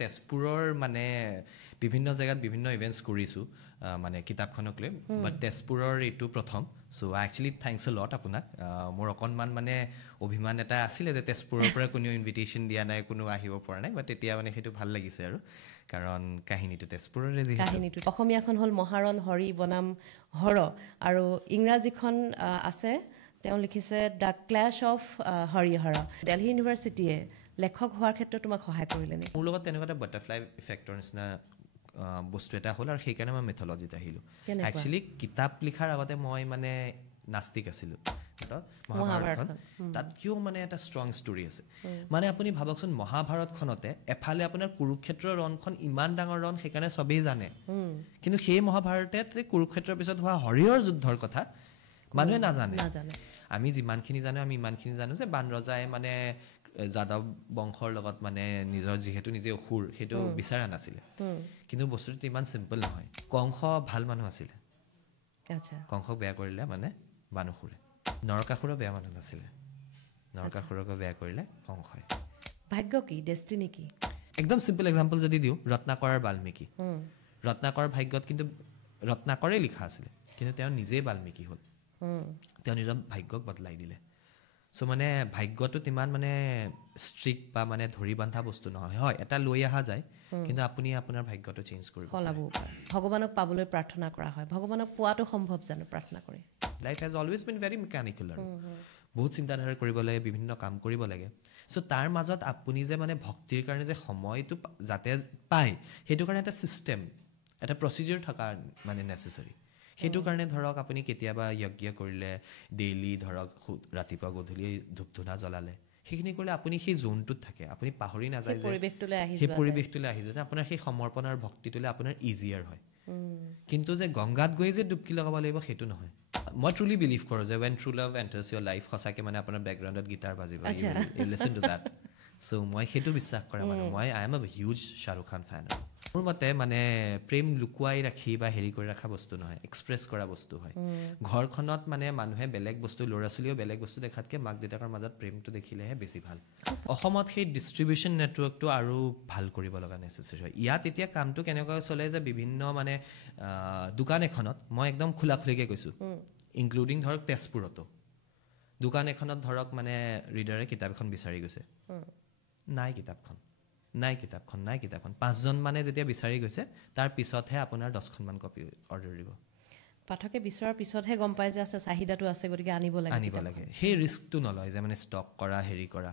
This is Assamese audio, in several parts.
তেজপুৰৰ মানে বিভিন্ন জায়গাত বিভিন্ন ইভেন্টস কৰিছো মানে কিতাপখনক লৈ বাট তেজপুৰৰ এইটো প্ৰথম so actually thanks a lot আপোনাক মোৰ অকনমান মানে অভিমান এটা আছিল যে তেজপুৰৰ পৰা কোনো ইনভিটেশন দিয়া নাই কোনো আহিব পৰা নাই বাট এতিয়া মানে সেইটো ভাল লাগিছে আৰু কাৰণ কাহিনীটো তেজপুৰৰে যি কাহিনীটো অসমীয়াখন হল মহাৰণ হৰি বনাম হৰ আৰু ইংৰাজীখন আছে তেওঁ লিখিছে the class of Harihar Delhi ইউনিভাৰ্চিটিয়ে লেখক হোৱাৰ ক্ষেত্ৰত তোমাক সহায় কৰিলে নে মোৰ লগত তেনেকুৱা এটা বাটাৰফ্লাই ইফেক্টৰ নিচিনা বস্তু এটা হ'ল আৰু সেইকাৰণে মই মেথলজিত আহিলোঁ একচুৱেলি কিতাপ লিখাৰ আগতে মই মানে নাস্তিক আছিলোঁ মহাভাৰতখন তাত কিয় মানে এটা ষ্ট্ৰং ষ্টৰি আছে মানে আপুনি ভাবকচোন মহাভাৰতখনতে এফালে আপোনাৰ কুৰুক্ষেত্ৰৰ ৰণখন ইমান ডাঙৰ ৰণ সেইকাৰণে চবেই জানে কিন্তু সেই মহাভাৰততে কুৰুক্ষেত্ৰৰ পিছত হোৱা হৰিহৰ যুদ্ধৰ কথা মানুহে নাজানে আমি যিমানখিনি জানো আমি ইমানখিনি জানো যে বান ৰজাই মানে যাদৱ বংশৰ লগত মানে নিজৰ যেহেতু নিজে অসুৰ সেইটো বিচাৰা নাছিলে কিন্তু বস্তুটো ইমান সিম্পল নহয় কংস ভাল মানুহ আছিল আচ্ছা কংসক বেয়া কৰিলে মানে বানুসুৰে নৰকাসুৰ বেয়া মানুহ নাছিলে নৰকাসুৰক বেয়া কৰিলে কংসই ভাগ্য কি ডেষ্টিনি কি একদম সিম্পল এক্সাম্পল যদি দিওঁ ৰত্নাকৰ আৰু বাল্মীকি ৰত্নাকৰ ভাগ্যত কিন্তু ৰত্নাকৰে লিখা আছিল কিন্তু তেওঁ নিজে বাল্মীকি হ'ল তেওঁ নিজৰ ভাগ্যক বদলাই দিলে সো মানে ভাগ্যটো ইমান মানে ষ্ট্ৰিক্ট বা মানে ধৰি বান্ধা বস্তু নহয় হয় এটা লৈ আহা যায় কিন্তু আপুনি আপোনাৰ ভাগ্যটো চেঞ্জ কৰিব সলাব পাৰে ভগৱানক পাবলৈ প্ৰাৰ্থনা কৰা হয় ভগৱানক পোৱাটো সম্ভৱ জানো প্ৰাৰ্থনা কৰি life has always been very mechanical আৰু বহুত চিন্তাধাৰা কৰিব লাগে বিভিন্ন কাম কৰিব লাগে সো তাৰ মাজত আপুনি যে মানে ভক্তিৰ কাৰণে যে সময়টো যাতে পায় সেইটো কাৰণে এটা সিস্টেম এটা প্ৰচিডিউৰ থকা মানে নেসেসাৰী সেইটো কাৰণে ধৰক আপুনি কেতিয়াবা যজ্ঞ কৰিলে ডেইলি ধৰক ৰাতিপুৱা গধূলি ধূপ ধূনা জ্বলালে সেইখিনি কৰিলে আপুনি সেই জোনটোত থাকে আপুনি পাহৰি নাযায় যে সেই পৰিৱেশটোলৈ আহি যায় আপোনাৰ সেই সমৰ্পণৰ ভক্তিটোলৈ আপোনাৰ ইজিয়াৰ হয় কিন্তু যে গংগাত গৈ যে ডুবকি লগাব লাগিব সেইটো নহয় মই ট্ৰুলি বিলিভ কৰোঁ যে when true love enters your life সঁচাকৈ মানে আপোনাৰ বেকগ্ৰাউণ্ডত গিটাৰ বাজিব you listen to that so মই সেইটো বিশ্বাস কৰা মানুহ মই I am a huge Shahrukh খান ফেন মোৰ মতে মানে প্ৰেম লুকুৱাই ৰাখি বা হেৰি কৰি ৰখা বস্তু নহয় এক্সপ্ৰেছ কৰা বস্তু হয় ঘৰখনত মানে মানুহে বেলেগ বস্তু ল'ৰা ছোৱালীও বেলেগ বস্তু দেখাতকৈ মাক দেউতাকৰ মাজত প্ৰেমটো দেখিলেহে বেছি ভাল অসমত সেই ডিষ্ট্ৰিবিউশ্যন নেটৱৰ্কটো আৰু ভাল কৰিব লগা নেচেচাৰী হয় ইয়াত এতিয়া কামটো কেনেকুৱা চলে যে বিভিন্ন মানে দোকান এখনত মই একদম খোলাখুলিকৈ কৈছোঁ ইনক্লুডিং ধৰক তেজপুৰতো দোকান এখনত ধৰক মানে ৰিডাৰে কিতাপ এখন বিচাৰি গৈছে নাই কিতাপখন 5জন মানে যেতিয়া বিচাৰি গৈছে তাৰ পিছতহে আপোনাৰ 10খনমান কপি অৰ্ডাৰ দিব পাঠকে বিচৰাৰ পিছতহে গম পায় যে আছে চাহিদাটো আছে গতিকে আনিব লাগে সেই ৰিস্কটো নলয় যে মানে ষ্টক কৰা হেৰি কৰা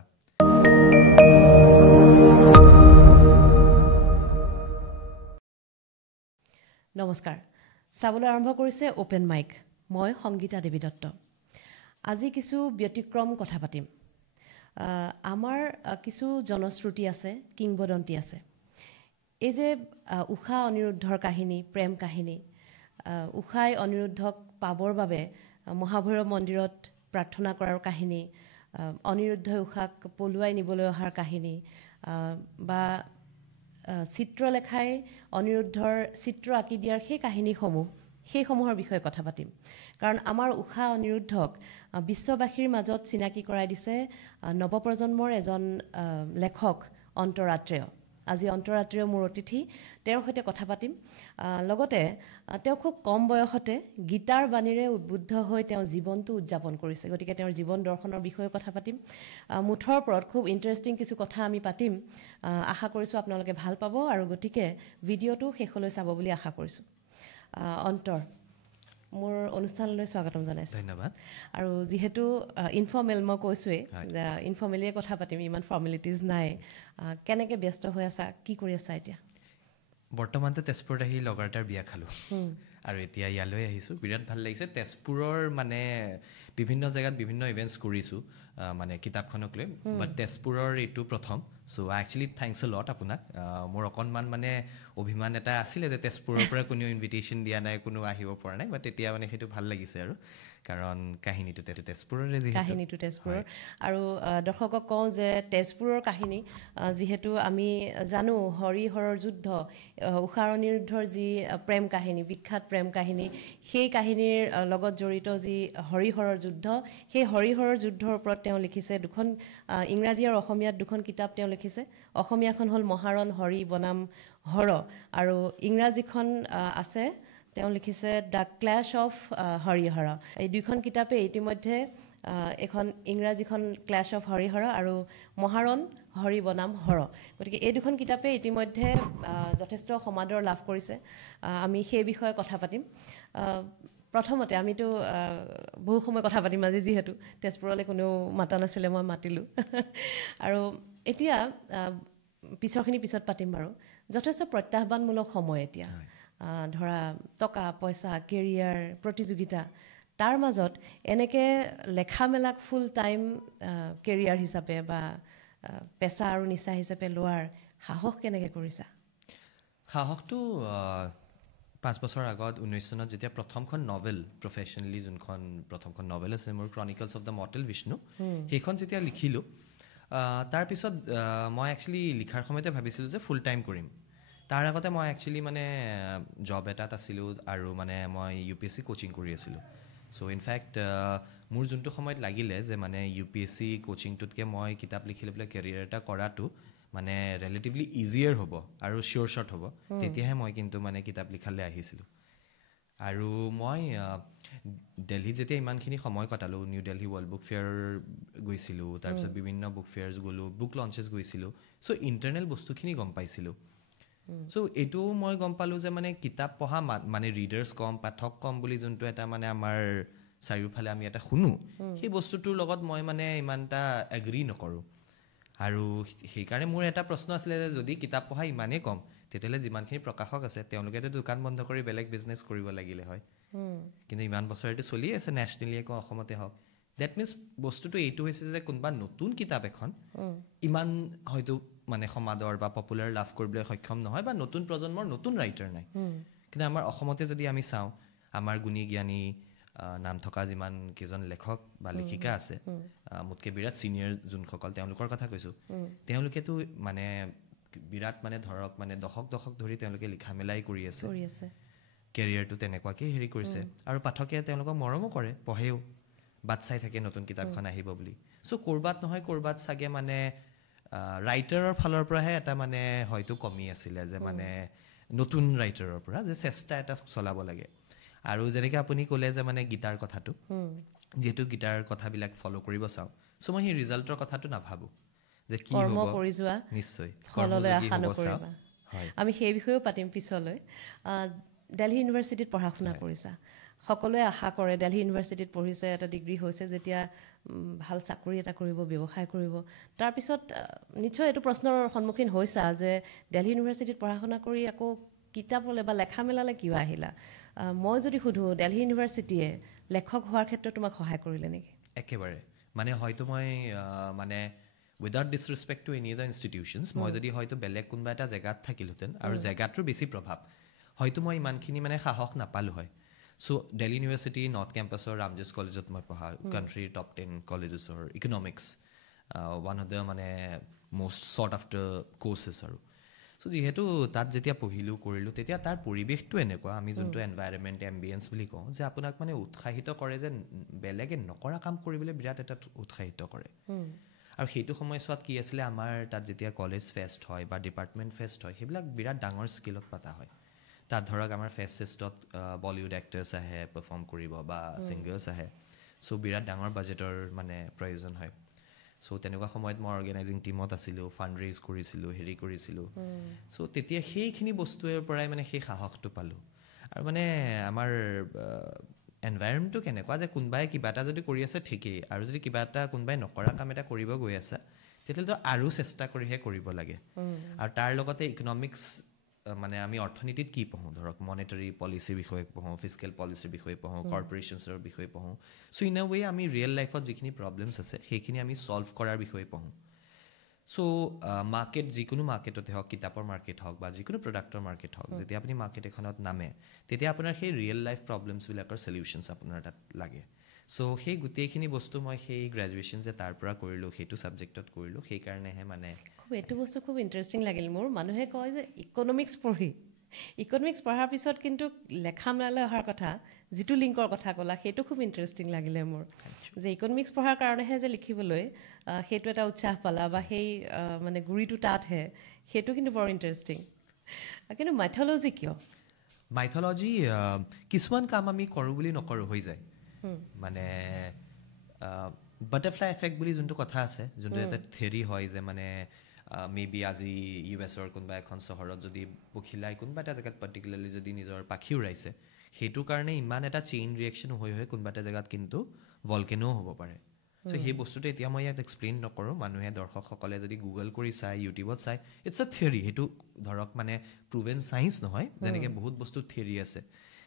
নমস্কাৰ চাবলৈ আৰম্ভ কৰিছে ওপেন মাইক মই সংগীতা দেৱী দত্ত আজি কিছু ব্যতিক্ৰম কথা পাতিম আমাৰ কিছু জনশ্ৰুতি আছে কিংবদন্তি আছে এই যে উষা অনিৰুদ্ধৰ কাহিনী প্ৰেম কাহিনী উষাই অনিৰুদ্ধক পাবৰ বাবে মহাভৈৰৱ মন্দিৰত প্ৰাৰ্থনা কৰাৰ কাহিনী অনিৰুদ্ধই উষাক পলুৱাই নিবলৈ অহাৰ কাহিনী বা চিত্ৰলেখাই অনিৰুদ্ধৰ চিত্ৰ আঁকি দিয়াৰ সেই কাহিনীসমূহৰ বিষয়ে কথা পাতিম কাৰণ আমাৰ উষা অনিৰুদ্ধক বিশ্ববাসীৰ মাজত চিনাকি কৰাই দিছে নৱপ্ৰজন্মৰ এজন লেখক অন্তৰাত্ৰেয় আজি অন্তৰাত্ৰেয় মোৰ অতিথি তেওঁৰ সৈতে কথা পাতিম লগতে তেওঁ খুব কম বয়সতে গীতাৰ বাণীৰে উদ্বুদ্ধ হৈ তেওঁ জীৱনটো উদযাপন কৰিছে গতিকে তেওঁৰ জীৱন দৰ্শনৰ বিষয়ে কথা পাতিম মুঠৰ ওপৰত খুব ইণ্টাৰেষ্টিং কিছু কথা আমি পাতিম আশা কৰিছোঁ আপোনালোকে ভাল পাব আৰু গতিকে ভিডিঅ'টো শেষলৈ চাব বুলি আশা কৰিছোঁ অন্তৰ মোৰ অনুষ্ঠানলৈ স্বাগতম জনাইছোঁ ধন্যবাদ আৰু যিহেতু ইনফৰ্মেল মই কৈছোঁৱেই ইনফৰ্মেলিয়ে কথা পাতিম ইমান ফৰ্মেলিটিজ নাই কেনেকৈ ব্যস্ত হৈ আছা কি কৰি আছা এতিয়া বৰ্তমানতো তেজপুৰত আহি লগৰ এটাৰ বিয়া খালোঁ আৰু এতিয়া ইয়ালৈ আহিছোঁ বিৰাট ভাল লাগিছে তেজপুৰৰ মানে বিভিন্ন জায়গাত বিভিন্ন ইভেন্টস কৰিছোঁ মানে কিতাপখনক লৈ বাট তেজপুৰৰ এইটো প্ৰথম so actually thanks a lot আপোনাক মোৰ অকনমান মানে অভিমান এটা আছিলে যে তেজপুৰৰ পৰা কোনো ইনভিটেশন দিয়া নাই কোনো আহিব পৰা নাই বাট এতিয়া মানে সেইটো ভাল লাগিছে আৰু কাৰণ কাহিনীটো তেজপুৰৰে কাহিনীটো তেজপুৰৰ আৰু দৰ্শকক কওঁ যে তেজপুৰৰ কাহিনী যিহেতু আমি জানো হৰিহৰৰ যুদ্ধ উষা অনিৰুদ্ধৰ যি প্ৰেম কাহিনী বিখ্যাত প্ৰেম কাহিনী সেই কাহিনীৰ লগত জড়িত যি হৰিহৰৰ যুদ্ধ সেই হৰিহৰৰ যুদ্ধৰ ওপৰত তেওঁ লিখিছে দুখন ইংৰাজী আৰু অসমীয়াত দুখন কিতাপ তেওঁ লিখিছে অসমীয়াখন হ'ল মহাৰণ হৰি বনাম হৰ আৰু ইংৰাজীখন আছে তেওঁ লিখিছে দ্য ক্লেছ অফ হৰিহৰ এই দুইখন কিতাপে ইতিমধ্যে এখন ইংৰাজীখন ক্লেছ অফ হৰিহৰ আৰু মহাৰণ হৰি বনাম হৰ গতিকে এই দুখন কিতাপে ইতিমধ্যে যথেষ্ট সমাদৰ লাভ কৰিছে আমি সেই বিষয়ে কথা পাতিম প্ৰথমতে আমিতো বহু সময় কথা পাতিম আজি যিহেতু তেজপুৰলৈ কোনেও মাতা নাছিলে মই মাতিলোঁ আৰু এতিয়া পিছৰখিনি পিছত পাতিম বাৰু যথেষ্ট প্ৰত্যাহ্বানমূলক সময় এতিয়া ধৰা টকা পইচা কেৰিয়াৰ প্ৰতিযোগিতা তাৰ মাজত এনেকৈ লেখা মেলাক ফুল টাইম কেৰিয়াৰ হিচাপে বা পেচা আৰু নিচা হিচাপে লোৱাৰ সাহস কেনেকৈ কৰিছা সাহসটো 5 বছৰ আগত 19 চনত যেতিয়া প্ৰথমখন নভেল প্ৰফেশ্যনেলি যোনখন প্ৰথমখন নভেল আছে মোৰ Chronicles of the mortal Bishnu সেইখন যেতিয়া লিখিলোঁ তাৰপিছত মই একচুৱেলি লিখাৰ সময়তে ভাবিছিলোঁ যে ফুল টাইম কৰিম তাৰ আগতে মই একচুৱেলি মানে জব এটাত আছিলোঁ আৰু মানে মই UPSC কোচিং কৰি আছিলোঁ চ' ইনফেক্ট মোৰ যোনটো সময়ত লাগিলে যে মানে UPSC কোচিংটোতকৈ মই কিতাপ লিখি লৈ পেলাই কেৰিয়াৰ এটা কৰাটো মানে ৰিলেটিভলি ইজিয়াৰ হ'ব আৰু চিয়'ৰ শ্বৰ্ট হ'ব তেতিয়াহে মই কিন্তু মানে কিতাপ লিখালৈ আহিছিলোঁ আৰু মই দিল্লীত যেতিয়া ইমানখিনি সময় কটালোঁ new Delhi world book fair গৈছিলোঁ তাৰপিছত বিভিন্ন বুক ফেয়াৰ্ছ গ'লোঁ বুক লঞ্চেছ গৈছিলোঁ চ' ইণ্টাৰনেল বস্তুখিনি গম পাইছিলোঁ চ' এইটোও মই গম পালোঁ যে মানে কিতাপ পঢ়া মানে ৰিডাৰ্ছ কম পাঠক কম বুলি যোনটো এটা মানে আমাৰ চাৰিওফালে আমি এটা শুনো সেই বস্তুটোৰ লগত মই মানে ইমান এটা এগ্ৰী নকৰোঁ আৰু সেইকাৰণে মোৰ এটা প্ৰশ্ন আছিলে যে যদি কিতাপ পঢ়া ইমানেই কম তেতিয়াহ'লে যিমানখিনি প্ৰকাশক আছে তেওঁলোকেতো দোকান বন্ধ কৰি বেলেগ বিজনেছ কৰিব লাগিলে হয় কিন্তু ইমান বছৰ এইটো চলি আছে নেশ্যনেলি আকৌ অসমতে হওক ডেট মিনছ বস্তুটো এইটো হৈছে যে কোনোবা নতুন কিতাপ এখন ইমান হয়তো মানে সমাদৰ বা পপুলাৰ লাভ কৰিবলৈ সক্ষম নহয় বা নতুন প্ৰজন্মৰ নতুন ৰাইটাৰ নাই কিন্তু আমাৰ অসমতে যদি আমি চাওঁ আমাৰ গুণী জ্ঞানী নাম থকা যিমান কেইজন লেখক বা লেখিকা আছে মোতকৈ বিৰাট ছিনিয়ৰ যোনসকল তেওঁলোকৰ কথা কৈছোঁ তেওঁলোকেতো মানে বিৰাট মানে ধৰক মানে দশক ধৰি তেওঁলোকে লিখা মেলাই কৰি আছে কেৰিয়াৰটো তেনেকুৱাকৈ হেৰি কৰিছে আৰু পাঠকে তেওঁলোকক মৰমো কৰে পঢ়েও বাট চাই থাকে নতুন কিতাপখন আহিব বুলি চ' ক'ৰবাত নহয় ক'ৰবাত চাগে মানে ৰাইটাৰৰ ফালৰ পৰাহে এটা মানে হয়তো কমি আছিলে যে মানে নতুন ৰাইটাৰৰ পৰা যে চেষ্টা এটা চলাব লাগে আৰু যেনেকৈ আপুনি ক'লে যে মানে গীতাৰ কথাটো যিহেতু গীতাৰ কথাবিলাক ফ'ল' কৰিব চাওঁ চ' মই সেই ৰিজাল্টৰ কথাটো নাভাবোঁ যে কি হ'ব নিশ্চয় আমি সেই বিষয়েও পাতিম পিছলৈ দিল্লী ইউনিভাৰ্চিটিত পঢ়া শুনা কৰিছা সকলোৱে আশা কৰে দিল্লী ইউনিভাৰ্চিটিত পঢ়িছে এটা ডিগ্ৰী হৈছে যেতিয়া ভাল চাকৰি এটা কৰিব ব্যৱসায় কৰিব তাৰপিছত নিশ্চয় এইটো প্ৰশ্নৰ সন্মুখীন হৈছা যে দিল্লী ইউনিভাৰ্চিটিত পঢ়া শুনা কৰি আকৌ কিতাপলৈ বা লেখা মেলালৈ কিয় আহিলা মই যদি সুধোঁ দিল্লী ইউনিভাৰ্চিটিয়ে লেখক হোৱাৰ ক্ষেত্ৰত তোমাক সহায় কৰিলে নেকি একেবাৰে মানে হয়তো মই মানে without disrespect to any other institutions মই যদি হয়তো বেলেগ কোনোবা এটা জেগাত থাকিলোহেঁতেন আৰু জেগাটোৰ বেছি প্ৰভাৱ হয়তো মই ইমানখিনি মানে সাহস নাপালোঁ হয় চ' দিল্লী ইউনিভাৰ্চিটি নৰ্থ কেম্পাছৰ ৰামজেছ কলেজত মই পঢ়া কাণ্ট্ৰিৰ টপ 10 কলেজেছৰ ইকনমিক্স ওৱান অফ দ্য মানে মষ্ট শ্বৰ্ট আফটাৰ কোৰ্চেছ আৰু চ' যিহেতু তাত যেতিয়া পঢ়িলোঁ কৰিলোঁ তেতিয়া তাৰ পৰিৱেশটো এনেকুৱা আমি যোনটো এনভাইৰনমেণ্ট এম্বিয়েঞ্চ বুলি কওঁ যে আপোনাক মানে উৎসাহিত কৰে যে বেলেগে নকৰা কাম কৰিবলৈ বিৰাট এটা উৎসাহিত কৰে আৰু সেইটো সময়ছোৱাত কি আছিলে আমাৰ তাত যেতিয়া কলেজ ফেষ্ট হয় বা ডিপাৰ্টমেণ্ট ফেষ্ট হয় সেইবিলাক বিৰাট ডাঙৰ স্কেলত পতা হয় তাত ধৰক আমাৰ ফেষ্টত বলিউড এক্টাৰ্ছ আহে পাৰফৰ্ম কৰিব বা ছিংগাৰ্ছ আহে চ' বিৰাট ডাঙৰ বাজেটৰ মানে প্ৰয়োজন হয় চ' তেনেকুৱা সময়ত মই অৰ্গেনাইজিং টীমত আছিলোঁ ফাণ্ড ৰেইজ কৰিছিলোঁ হেৰি কৰিছিলোঁ চ' তেতিয়া সেইখিনি বস্তুৰ পৰাই মানে সেই সাহসটো পালোঁ আৰু মানে আমাৰ এনভাইৰনমেণ্টটো কেনেকুৱা যে কোনোবাই কিবা এটা যদি কৰি আছে ঠিকেই আৰু যদি কিবা এটা কোনোবাই নকৰা কাম এটা কৰিব গৈ আছে তেতিয়াহ'লেতো আৰু চেষ্টা কৰিহে কৰিব লাগে আৰু তাৰ লগতে ইকনমিক্স মানে আমি অৰ্থনীতিত কি পঢ়োঁ ধৰক মনেটাৰী পলিচিৰ বিষয়ে পঢ়োঁ ফিস্কেল পলিচিৰ বিষয়ে পঢ়োঁ কৰ্পৰেশ্যনছৰ বিষয়ে পঢ়োঁ চ' ইন এ ৱে আমি ৰিয়েল লাইফত যিখিনি প্ৰব্লেমছ আছে সেইখিনি আমি ছল্ভ কৰাৰ বিষয়ে পঢ়োঁ চ' মাৰ্কেট যিকোনো মাৰ্কেটতে হওক কিতাপৰ মাৰ্কেট হওক বা যিকোনো প্ৰডাক্টৰ মাৰ্কেট হওক যেতিয়া আপুনি মাৰ্কেট এখনত নামে তেতিয়া আপোনাৰ সেই ৰিয়েল লাইফ প্ৰব্লেমছবিলাকৰ চলিউশ্যনছ আপোনাৰ তাত লাগে চ' সেই গোটেইখিনি বস্তু মই সেই গ্ৰেজুৱেশ্যন যে তাৰ পৰা কৰিলোঁ সেইটো ছাবজেক্টত কৰিলোঁ সেইকাৰণেহে মানে এইটো বস্তু খুব ইণ্টাৰেষ্টিং লাগিল মোৰ মানুহে কয় যে ইকনমিক্স পঢ়ি ইকনমিক্স পঢ়াৰ পিছত কিন্তু লেখা মেলালৈ অহাৰ কথা যিটো লিংকৰ কথা ক'লা সেইটো খুব ইণ্টাৰেষ্টিং লাগিলে মোৰ যে ইকনমিক্স পঢ়াৰ কাৰণেহে যে লিখিবলৈ সেইটো এটা উৎসাহ পালা বা সেই মানে গুৰিটো তাতহে সেইটো কিন্তু বৰ ইণ্টাৰেষ্টিং কিন্তু মাইথলজি কিয় মাইথলজি কিছুমান কাম আমি কৰোঁ বুলি নকৰোঁ হৈ যায় মানে বাটাৰফ্লাই এফেক্ট বুলি যোনটো কথা আছে যোনটো এটা থিয়ৰী হয় যে মানে মেবি আজি US-ৰ কোনোবা এখন চহৰত যদি পখিলাই কোনোবা এটা জেগাত পাৰ্টিকুলাৰলি যদি নিজৰ পাখি উৰাইছে সেইটোৰ কাৰণে ইমান এটা চেইন ৰিয়েকশ্যন হৈ কোনোবা এটা জেগাত কিন্তু ভলকেনোও হ'ব পাৰে চ' সেই বস্তুটো এতিয়া মই ইয়াত এক্সপ্লেইন নকৰোঁ মানুহে দৰ্শকসকলে যদি গুগল কৰি চায় ইউটিউবত চায় ইটছ আ থিয়ৰী সেইটো ধৰক মানে প্ৰুভেন চায়েন্স নহয় যেনেকৈ বহুত বস্তু থিয়ৰী আছে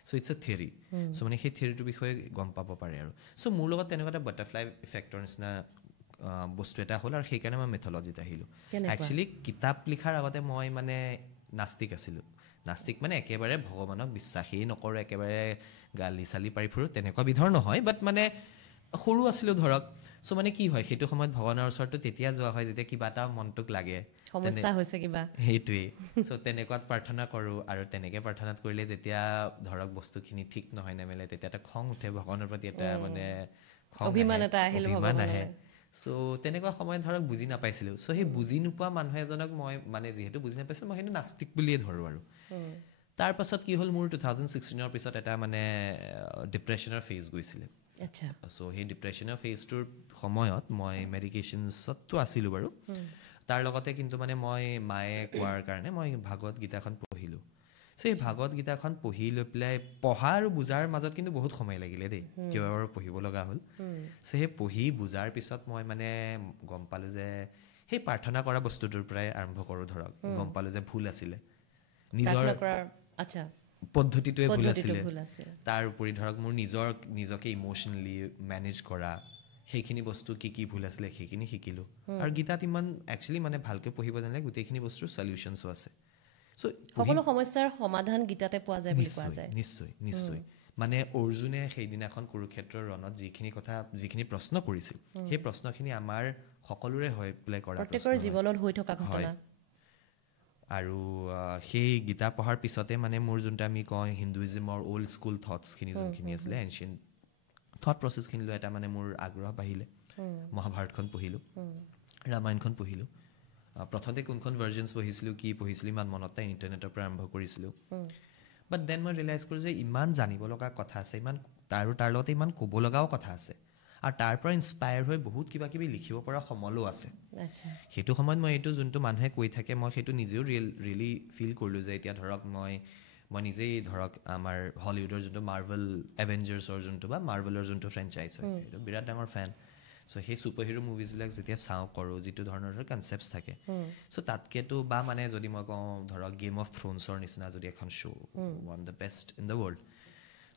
চ' ইটছ এ থিয়ৰী চ' মানে সেই থিয়ৰীটোৰ বিষয়ে গম পাব পাৰে আৰু চ' মোৰ লগত তেনেকুৱা এটা বাটাৰফ্লাই ইফেক্টৰ নিচিনা বস্তু এটা হ'ল আৰু সেইকাৰণে মই মেথলজিত আহিলোঁ একচুৱেলি কিতাপ লিখাৰ আগতে মই মানে নাস্তিক আছিলোঁ নাস্তিক মানে একেবাৰে ভগৱানক বিশ্বাসেই নকৰোঁ একেবাৰে গালি চালি পাৰি ফুৰোঁ তেনেকুৱা বিধৰ নহয় বাট মানে সৰু আছিলোঁ ধৰক চ' মানে কি হয় সেইটো সময়ত ভগৱানৰ ওচৰতো তেতিয়া যোৱা হয় যেতিয়া কিবা এটা মনটোক লাগে সমস্যা হৈছে কিবা সেইটোৱেই চ' তেনেকুৱাত প্ৰাৰ্থনা কৰোঁ আৰু তেনেকৈ প্ৰাৰ্থনাত কৰিলে যেতিয়া ধৰক বস্তুখিনি ঠিক নহয় নেমেলে তেতিয়া এটা খং উঠে ভগৱানৰ প্ৰতি এটা মানে অভিমান এটা আহিল অভিমান আহে চ' তেনেকুৱা সময়ত ধৰক বুজি নাপাইছিলোঁ চ' সেই বুজি নোপোৱা মানুহ এজনক মই মানে যিহেতু বুজি নাপাইছিলোঁ মই সেইটো নাস্তিক বুলিয়ে ধৰোঁ আৰু তাৰ পাছত কি হ'ল মোৰ 2016 পিছত এটা মানে ডিপ্ৰেশ্যনৰ ফেজ গৈছিলে আচ্ছা চ' সেই ডিপ্ৰেশ্যনৰ ফেজটোৰ সময়ত মই মেডিকেশ্যনছতো আছিলোঁ বাৰু তাৰ লগতে কিন্তু মানে মই মায়ে কোৱাৰ কাৰণে মই ভাগৱত গীতাখন পঢ়িলোঁ চ' সেই ভাগৱত গীতাখন পঢ়ি লৈ পেলাই পঢ়া আৰু বুজাৰ মাজত কিন্তু বহুত সময় লাগিলে দেই কিবা বাৰু পঢ়িব লগা হ'ল চ' সেই পঢ়ি বুজাৰ পিছত মই মানে গম পালোঁ যে সেই প্ৰাৰ্থনা কৰা বস্তুটোৰ পৰাই আৰম্ভ কৰোঁ ধৰক গম পালোঁ যে ভুল আছিলে নিজৰ পদ্ধতিটোৱে ভুল আছিলে তাৰ উপৰি ধৰক মোৰ নিজকে ইম'চনেলি মেনেজ কৰা সেইখিনি বস্তু কি ভুল আছিলে সেইখিনি শিকিলোঁ আৰু গীতাত ইমান একচুৱেলি মানে ভালকৈ পঢ়িব জানিলে গোটেইখিনি বস্তুৰ চলিউশ্যনছো আছে চ' সকলো সমস্যাৰ সমাধান গীতাতে পোৱা যায় বুলি কোৱা যায় নিশ্চয় মানে অৰ্জুনে সেইদিনাখন কুৰুক্ষেত্ৰৰ ৰণত যিখিনি প্ৰশ্ন কৰিছিল সেই প্ৰশ্নখিনি আমাৰ সকলোৰে হৈ পেলাই কৰা প্ৰত্যেকৰ জীৱনত হৈ থকা ঘটনা আৰু সেই গীতা পঢ়াৰ পিছতে মানে মোৰ যোনটো আমি কওঁ হিন্দুইজিমৰ অল্ড স্কুল থটছখিনি যোনখিনি আছিলে এনচিয়েণ্ট থট প্ৰচেছখিনি লৈ এটা মানে মোৰ আগ্ৰহ বাঢ়িলে মহাভাৰতখন পঢ়িলোঁ ৰামায়ণখন পঢ়িলোঁ প্ৰথমতে কোনখন ভাৰ্জনছ পঢ়িছিলোঁ কি পঢ়িছিলোঁ ইমান মনত নাই ইণ্টাৰনেটৰ পৰা আৰম্ভ কৰিছিলোঁ বাট দেন মই ৰিয়েলাইজ কৰোঁ যে ইমান জানিব লগা কথা আছে ইমান তাৰ লগতে ইমান ক'ব লগাও কথা আছে আৰু তাৰ পৰা ইনস্পায়াৰ হৈ বহুত কিবা কিবি লিখিব পৰা সমলো আছে সেইটো সময়ত মই এইটো যোনটো মানুহে কৈ থাকে মই সেইটো নিজেও ৰিয়েলি ফিল কৰিলোঁ যে এতিয়া ধৰক মই নিজেই ধৰক আমাৰ হলিউডৰ যোনটো মাৰ্ভেল এভেঞ্জাৰ্ছৰ যোনটো বা মাৰ্ভেলৰ যোনটো ফ্ৰেঞ্চাইজ হয় সেইটো বিৰাট ডাঙৰ ফেন চ' সেই ছুপাৰ হিৰো মুভিজবিলাক যেতিয়া চাওঁ কৰোঁ যিটো ধৰণৰ কনচেপ্টছ থাকে চ' তাতকেতো বা মানে যদি মই কওঁ ধৰক গেম অফ থ্ৰ'নছৰ নিচিনা যদি এখন show' one the best in the world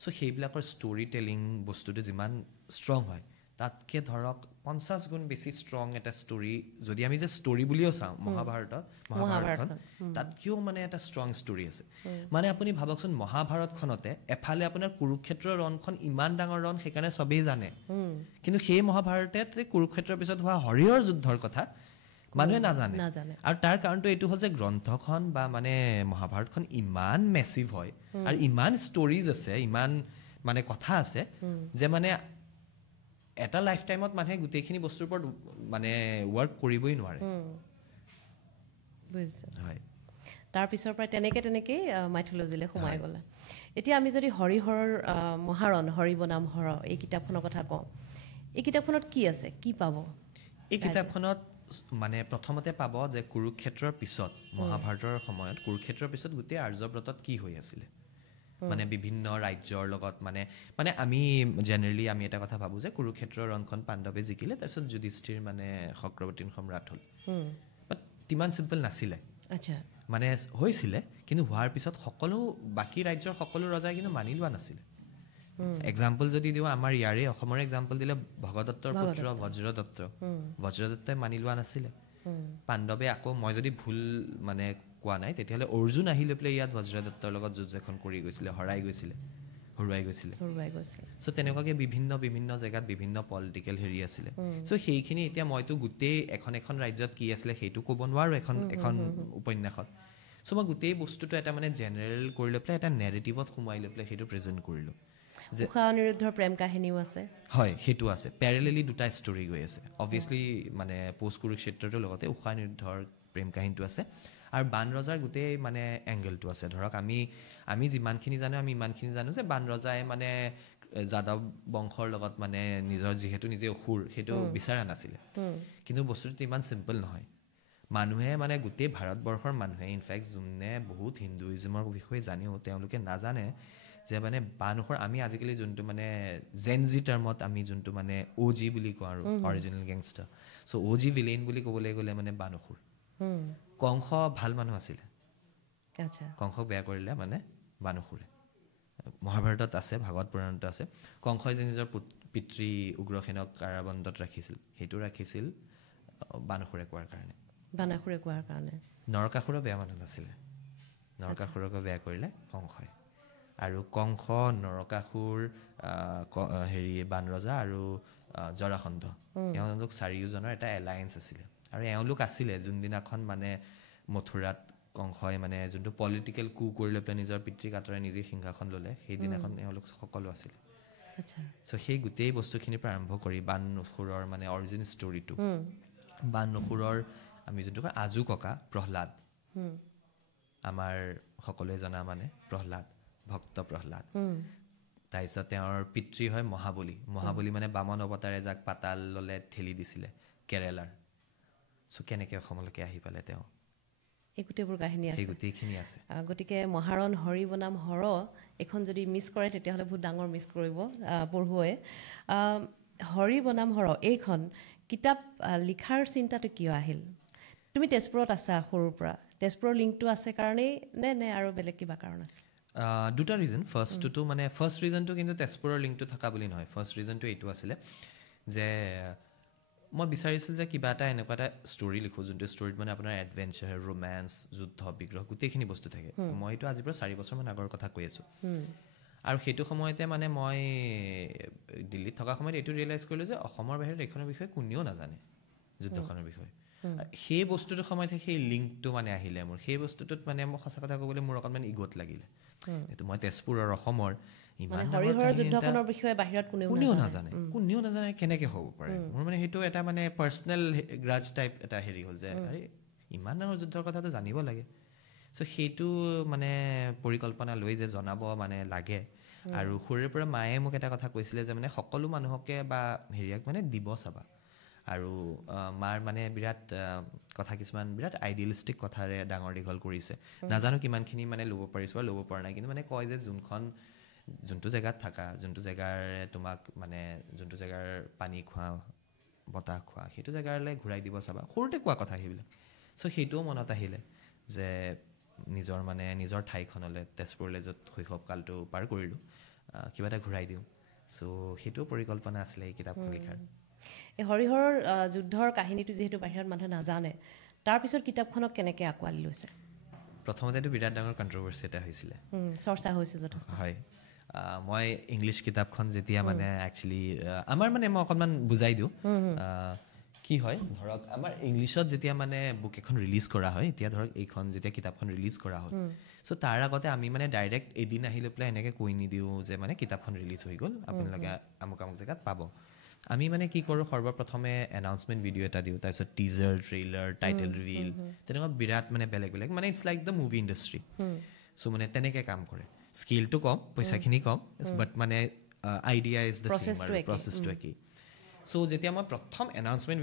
so' সেইবিলাকৰ ষ্টৰি টেলিং বস্তুটো যিমান ষ্ট্ৰং হয় তাতকৈ ধৰক 50 গুণ বেছি ষ্ট্ৰং এটা ষ্টৰি যদি আমি যে ষ্টৰি বুলিও চাওঁ মহাভাৰতখন তাতকৈও মানে এটা ষ্ট্ৰং ষ্টৰি আছে মানে আপুনি ভাবকচোন মহাভাৰতখনতে এফালে আপোনাৰ কুৰুক্ষেত্ৰৰ ৰণখন ইমান ডাঙৰ ৰণ সেইকাৰণে চবেই জানে কিন্তু সেই মহাভাৰতে কুৰুক্ষেত্ৰৰ পিছত হোৱা হৰিহৰ যুদ্ধৰ কথা মানুহে নাজানে আৰু তাৰ কাৰণটো এইটো হ'ল যে গ্ৰন্থখন বা মানে মহাভাৰতখন ইমান মেচিভ হয় আৰু ইমান ষ্টৰিজ আছে ইমান মানে কথা আছে যে মানে এটা লাইফ টাইমত মানুহে গোটেইখিনি বস্তুৰ ওপৰত মানে ৱৰ্ক কৰিবই নোৱাৰে হয় তাৰ পিছৰ পৰা তেনেকেই মাইথলজিলৈ সোমাই গ'লা এতিয়া আমি যদি হৰিহৰৰ মহাৰণ হৰি বনাম হৰ এই কিতাপখনৰ কথা কওঁ এই কিতাপখনত কি আছে কি পাব এই কিতাপখনত মানে প্ৰথমতে পাব যে কুৰুক্ষেত্ৰৰ পিছত মহাভাৰতৰ সময়ত কুৰুক্ষেত্ৰৰ পিছত গোটেই আৰ্যব্ৰতত কি হৈ আছিলে মানে বিভিন্ন ৰাজ্যৰ লগত মানে আমি জেনেৰেলি আমি এটা কথা ভাবোঁ যে কুৰুক্ষেত্ৰৰ ৰণখন পাণ্ডৱে জিকিলে তাৰপিছত যুধিষ্ঠিৰ মানে চক্ৰৱৰ্তী সম্ৰাট হ'ল বাট ইমান চিম্পল নাছিলে মানে হৈছিলে কিন্তু হোৱাৰ পিছত সকলো বাকী ৰাজ্যৰ সকলো ৰজাই কিন্তু মানি লোৱা নাছিলে এক্সাম্পল যদি দিওঁ আমাৰ ইয়াৰে অসমৰ এক্সাম্পল দিলে ভগদত্তৰ পুত্ৰ বজ্ৰদত্তই মানি লোৱা নাছিলে পাণ্ডৱে আকৌ মই যদি ভুল মানে কোৱা নাই তেতিয়াহ'লে অৰ্জুন আহি লৈ পেলাই ইয়াত বজ্ৰদত্তৰ লগত যুঁজ এখন কৰি গৈছিলে হৰুৱাই গৈছিলে চ' তেনেকুৱাকৈ বিভিন্ন জেগাত বিভিন্ন পলিটিকেল হেৰি আছিলে চ' সেইখিনি এতিয়া মইতো গোটেই এখন ৰাজ্যত কি আছিলে সেইটো ক'ব নোৱাৰোঁ এখন উপন্যাসত চ' মই গোটেই বস্তুটো এটা মানে জেনেৰেল কৰি লৈ পেলাই এটা নেৰেটিভত সোমাই লৈ পেলাই সেইটো প্ৰেজেণ্ট কৰিলোঁ যে উষা অনিৰুদ্ধৰ প্ৰেম কাহিনীও আছে হয় সেইটো আছে পেৰেলেলি দুটা ষ্টৰী গৈ আছে অভিয়াছলি মানে পষ্ট কুৰুক্ষেত্ৰটোৰ লগতে উষা অনিৰুদ্ধৰ প্ৰেম কাহিনীটো আছে আৰু বান ৰজাৰ গোটেই মানে এংগেলটো আছে ধৰক আমি যিমানখিনি জানো আমি ইমানখিনি জানো যে বান ৰজাই মানে যাদৱ বংশৰ লগত মানে নিজৰ যিহেতু নিজে অসুৰ সেইটো বিচৰা নাছিলে কিন্তু বস্তুটো ইমান চিম্পল নহয় মানুহে মানে গোটেই ভাৰতবৰ্ষৰ মানুহে ইনফেক্ট যোনে বহুত হিন্দুইজমৰ বিষয়ে জানিও তেওঁলোকে নাজানে যে মানে বানসৰ আমি আজিকালি যোনটো মানে জেনজি টাৰ্মত আমি যোনটো মানে OG বুলি কওঁ আৰু অৰিজিনেল গেংষ্টাৰ চ' OG ভিলেইন বুলি ক'বলৈ গ'লে মানে বানসুৰ কংস ভাল মানুহ আছিলে কংসক বেয়া কৰিলে মানে বানসুৰে মহাভাৰতত আছে ভাগৱত পুৰাণত আছে কংসই যে নিজৰ পিতৃ উগ্ৰসেনক কাৰাবন্দত ৰাখিছিল সেইটো ৰাখিছিল বানসুৰে কোৱাৰ কাৰণে নৰকাসুৰো বেয়া মানুহ নাছিলে নৰকাসুৰকো বেয়া কৰিলে কংসই আৰু কংস নৰকাসুৰ বান ৰজা আৰু জৰাসন্ধ এওঁলোক চাৰিওজনৰ এটা এলায়েন্স আছিলে আৰু এওঁলোক আছিলে যোনদিনাখন মানে মথুৰাত কংসই মানে যোনটো পলিটিকেল কু কৰি লৈ পেলাই নিজৰ পিতৃক আঁতৰাই নিজে সিংহাসন ল'লে সেইদিনাখন এওঁলোক সকলো আছিলে চ' সেই গোটেই বস্তুখিনিৰ পৰা আৰম্ভ কৰি বানসুৰৰ মানে অৰিজিন ষ্টৰিটো বানসুৰৰ আমি যোনটো কওঁ আজু ককা প্ৰহ্লাদ আমাৰ সকলোৱে জনা মানে প্ৰহ্লাদ ভক্ত প্ৰহ্লাদ তাৰপিছত তেওঁৰ পিতৃ হয় মহাবলী মানে বামন অৱতাৰে যাক পাতাললৈ ঠেলি দিছিলে কেৰেলাৰ চ' কেনেকৈ অসমলৈকে আহি পালে তেওঁ এই গোটেইবোৰ কাহিনী আছে গোটেইখিনি আছে গতিকে মহাৰণ হৰি বনাম হৰ এইখন যদি মিছ কৰে তেতিয়াহ'লে বহুত ডাঙৰ মিছ কৰিব পঢ়ুৱৈ হৰি বনাম হৰ এইখন কিতাপ লিখাৰ চিন্তাটো কিয় আহিল তুমি তেজপুৰত আছা সৰুৰ পৰা তেজপুৰৰ লিংকটো আছে কাৰণেই নে আৰু বেলেগ কিবা কাৰণ আছে দুটা ৰিজন ফাৰ্ষ্ট ৰিজনটো কিন্তু তেজপুৰৰ লিংকটো থকা বুলি নহয় ফাৰ্ষ্ট ৰিজনটো এইটো আছিলে যে মই বিচাৰিছিলোঁ যে কিবা এটা এনেকুৱা এটা ষ্টৰি লিখোঁ যোনটো ষ্টৰিত মানে আপোনাৰ এডভেঞ্চাৰ ৰোমেন্স যুদ্ধ বিগ্ৰহ গোটেইখিনি বস্তু থাকে মইতো আজিৰ পৰা 4 বছৰমান আগৰ কথা কৈ আছোঁ আৰু সেইটো সময়তে মানে মই দিল্লীত থকা সময়ত এইটো ৰিয়েলাইজ কৰিলোঁ যে অসমৰ বাহিৰত এইখনৰ বিষয়ে কোনেও নাজানে যুদ্ধখনৰ বিষয়ে সেই বস্তুটোৰ সময়তে সেই লিংকটো মানে আহিলে মোৰ সেই বস্তুটোত মানে মই সঁচা কথা ক'বলৈ মোৰ অকণমান ইগত লাগিলে এইটো মই তেজপুৰৰ অসমৰ ইমান কোনেও নাজানে কেনেকৈ হ'ব পাৰে মোৰ মানে সেইটো এটা মানে পাৰ্চনেল গ্ৰাজ টাইপ এটা হেৰি হ'ল যে ইমান ডাঙৰ যুদ্ধৰ কথাটো জানিব লাগে চ' সেইটো মানে পৰিকল্পনা লৈ যে জনাব মানে লাগে আৰু সৰুৰে পৰা মায়ে মোক এটা কথা কৈছিলে যে মানে সকলো মানুহকে বা হেৰিয়াক মানে দিব চাবা আৰু মাৰ মানে বিৰাট কথা কিছুমান বিৰাট আইডিয়েলিষ্টিক কথাৰে ডাঙৰ দীঘল কৰিছে নাজানো কিমানখিনি মানে ল'ব পাৰিছোঁ বা ল'ব পৰা নাই কিন্তু মানে কয় যে যোনটো জেগাত থাকা যোনটো জেগাৰে তোমাক মানে যোনটো জেগাৰ পানী খোৱা বতাহ খোৱা সেইটো জেগালৈ ঘূৰাই দিব চাবা সৰুতে কোৱা কথা সেইবিলাক চ' সেইটোও মনত আহিলে যে নিজৰ ঠাইখনলৈ তেজপুৰলৈ য'ত শৈশৱকালটো পাৰ কৰিলোঁ কিবা এটা ঘূৰাই দিওঁ চ' সেইটোও পৰিকল্পনা আছিলে এই কিতাপখন লিখাৰ এই হৰিহৰৰ যুদ্ধৰ কাহিনীটো যিহেতু বাহিৰত মানুহে নাজানে তাৰপিছত কিতাপখনক কেনেকৈ আঁকোৱালি লৈছে প্ৰথমতেতো বিৰাট ডাঙৰ কণ্ট্ৰভাৰ্চি এটা হৈছিলে চৰ্চা হৈছে যথেষ্ট হয় মই ইংলিছ কিতাপখন যেতিয়া মানে একচুৱেলি আমাৰ মানে মই অকণমান বুজাই দিওঁ কি হয় ধৰক আমাৰ ইংলিছত যেতিয়া মানে বুক এখন ৰিলিজ কৰা হয় এতিয়া ধৰক এইখন যেতিয়া কিতাপখন ৰিলিজ কৰা হয় চ' তাৰ আগতে আমি মানে ডাইৰেক্ট এদিন আহি লৈ পেলাই এনেকৈ কৈ নিদিওঁ যে মানে কিতাপখন ৰিলিজ হৈ গ'ল আপোনালোকে আমুক জেগাত পাব আমি মানে কি কৰোঁ সৰ্বপ্ৰথমে এনাউন্সমেণ্ট ভিডিঅ' এটা দিওঁ তাৰপিছত টিজাৰ ট্ৰেইলাৰ টাইটেল ৰিভিল তেনেকুৱা বিৰাট মানে বেলেগ মানে it's like the movie industry so' মানে তেনেকৈ কাম কৰে স্কিলটো কম পইচাখিনি কম বাট মানে আইডিয়া ইজ দ্য চেম আৰু প্ৰচেছটো একেই চ' যেতিয়া মই প্ৰথম এনাউন্সমেণ্ট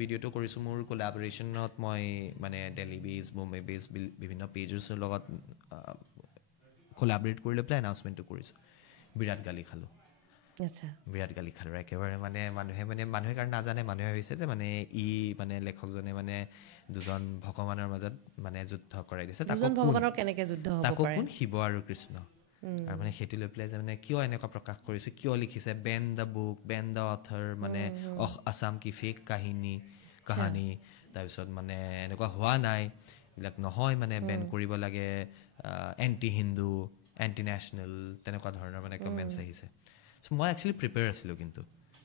ভিডিঅ'টো কৰিছোঁ মোৰ কোলাবৰেশ্যনত মই মানে দেলহি বেজ বম্বে বেজ বিভিন্ন পেজেছৰ লগত কোলাবৰেট কৰি লৈ পেলাই এনাউন্সমেণ্টটো কৰিছোঁ বিৰাট গালি খালোঁ একেবাৰে মানে মানুহে কাৰণ নাজানে মানুহে ভাবিছে যে মানে মানে লেখকজনে মানে দুজন ভগৱানৰ মাজত মানে যুদ্ধ কৰাই দিছে তাকো কোন শিৱ আৰু কৃষ্ণ আৰু মানে সেইটো লৈ পেলাই যে মানে কিয় এনেকুৱা প্ৰকাশ কৰিছে কিয় লিখিছে Ben the book Ben the author মানে আছাম কি ফেক কাহানী তাৰপিছত মানে এনেকুৱা হোৱা নাই এইবিলাক নহয় মানে বেন কৰিব লাগে এণ্টি হিন্দু এণ্টি নেশ্যনেল তেনেকুৱা ধৰণৰ মানে কমেণ্টছ আহিছে চ' মই একচুৱেলি প্ৰিপেয়াৰ আছিলোঁ কিন্তু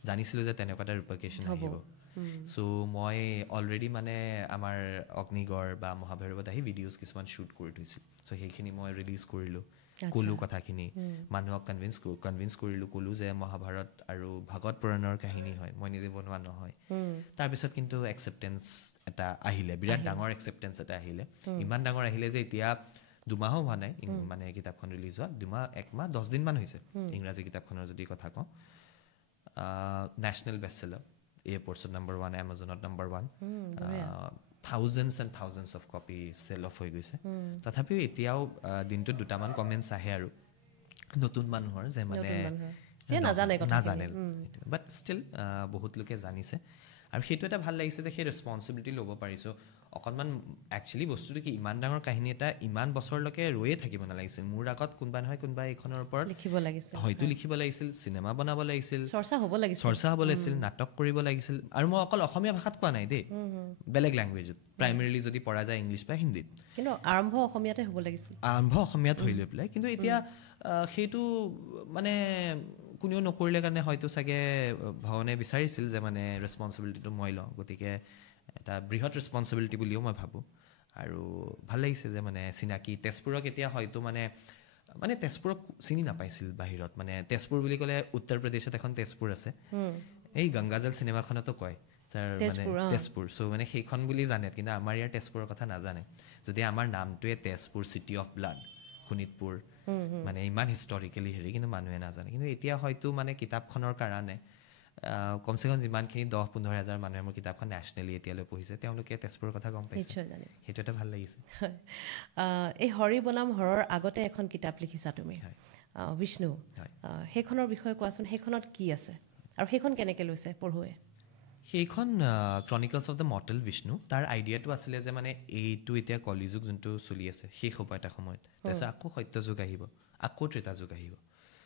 জানিছিলোঁ যে তেনেকুৱা এটা ৰিপাৰ্কেশ্যন আহিব চ' মই অলৰেডি মানে আমাৰ অগ্নিগড় বা মহাভৈৰৱত আহি ভিডিঅ'জ কিছুমান শ্বুট কৰি থৈছোঁ চ' সেইখিনি মই ৰিলিজ কৰিলোঁ ক'লোঁ কথাখিনি মানুহক কনভিন্স কৰিলোঁ ক'লোঁ যে মহাভাৰত আৰু ভাগৱত পুৰাণৰ কাহিনী হয় মই নিজে বনোৱা নহয় তাৰপিছত কিন্তু একচেপ্টেঞ্চ এটা আহিলে বিৰাট ডাঙৰ একচেপ্টেঞ্চ এটা আহিলে ইমান ডাঙৰ আহিলে যে এতিয়া 2 মাহো হোৱা নাই মানে কিতাপখন ৰিলিজ হোৱা 1 মাহ 10 দিনমান হৈছে ইংৰাজী কিতাপখনৰ যদি কথা কওঁ নেশ্যনেল বেষ্টছেলাৰ এয়াৰপৰ্টছত নম্বৰ 1 এমাজনত number 1 thousands and thousands of copy sell off হৈ গৈছে তথাপিও এতিয়াও দিনটোত 2টামান কমেণ্টছ আহে আৰু নতুন মানুহৰ যে মানে নাজানে বাট ষ্টিল বহুত লোকে জানিছে আৰু সেইটো এটা ভাল লাগিছে যে সেই ৰেছপনচিবিলিটি ল'ব পাৰিছোঁ অকণমান একচুৱেলি বস্তুটো কি ইমান ডাঙৰ কাহিনী এটা ইমান বছৰলৈকে ৰৈয়ে থাকিব নালাগিছিল মোৰ আগত কোনোবা নহয় কোনোবা এইখনৰ ওপৰত লিখিব লাগিছিল হয়তো লিখিব লাগিছিল চিনেমা বনাব লাগিছিল চৰ্চা হ'ব লাগিছিল নাটক কৰিব লাগিছিল আৰু মই অকল অসমীয়া ভাষাত কোৱা নাই দেই বেলেগ লেংগুৱেজত প্ৰাইমেৰীলি যদি পঢ়া যায় ইংলিছ বা হিন্দীত কিন্তু আৰম্ভ অসমীয়াতে হ'ব লাগিছিল অসমীয়াত হৈ লৈ পেলাই কিন্তু এতিয়া সেইটো মানে কোনেও নকৰিলে কাৰণে হয়তো চাগে ভগৱানে বিচাৰিছিল যে মানে ৰেছপনচিবিলিটিটো মই লওঁ গতিকে এটা বৃহৎ ৰেছপনচিবিলিটি বুলিও মই ভাবোঁ আৰু ভাল লাগিছে যে মানে চিনাকি তেজপুৰক এতিয়া হয়তো মানে তেজপুৰক চিনি নাপাইছিল বাহিৰত মানে তেজপুৰ বুলি ক'লে উত্তৰ প্ৰদেশত এখন তেজপুৰ আছে এই গংগাজল চিনেমাখনতো কয় যাৰ মানে তেজপুৰ চ' মানে সেইখন বুলি জানে কিন্তু আমাৰ ইয়াৰ তেজপুৰৰ কথা নাজানে যদি আমাৰ নামটোৱে Tezpur city of blood Sonitpur মানে ইমান হিষ্টৰিকেলি হেৰি কিন্তু মানুহে নাজানে কিন্তু এতিয়া হয়তো মানে কিতাপখনৰ কাৰণে কমচে কম যিমানখিনি 10-15 হাজাৰ মানুহে মোৰ কিতাপখন নেশ্যনেলি এতিয়ালৈ পঢ়িছে তেওঁলোকে তেজপুৰৰ কথা গম পাইছে সেইটো এটা ভাল লাগিছে এই হৰি বনাম হৰৰ আগতে এখন কিতাপ লিখিছা তুমি বিষ্ণু সেইখনৰ বিষয়ে কোৱাচোন সেইখনত কি আছে আৰু সেইখন কেনেকৈ লৈছে পঢ়ুৱে সেইখন Chronicles of the mortal Bishnu তাৰ আইডিয়াটো আছিলে যে মানে এইটো এতিয়া কলিযুগ যোনটো চলি আছে শেষ হ'ব এটা সময়ত তাৰপিছত আকৌ সত্যযুগ আহিব আকৌ ত্ৰেতাযুগ আহিব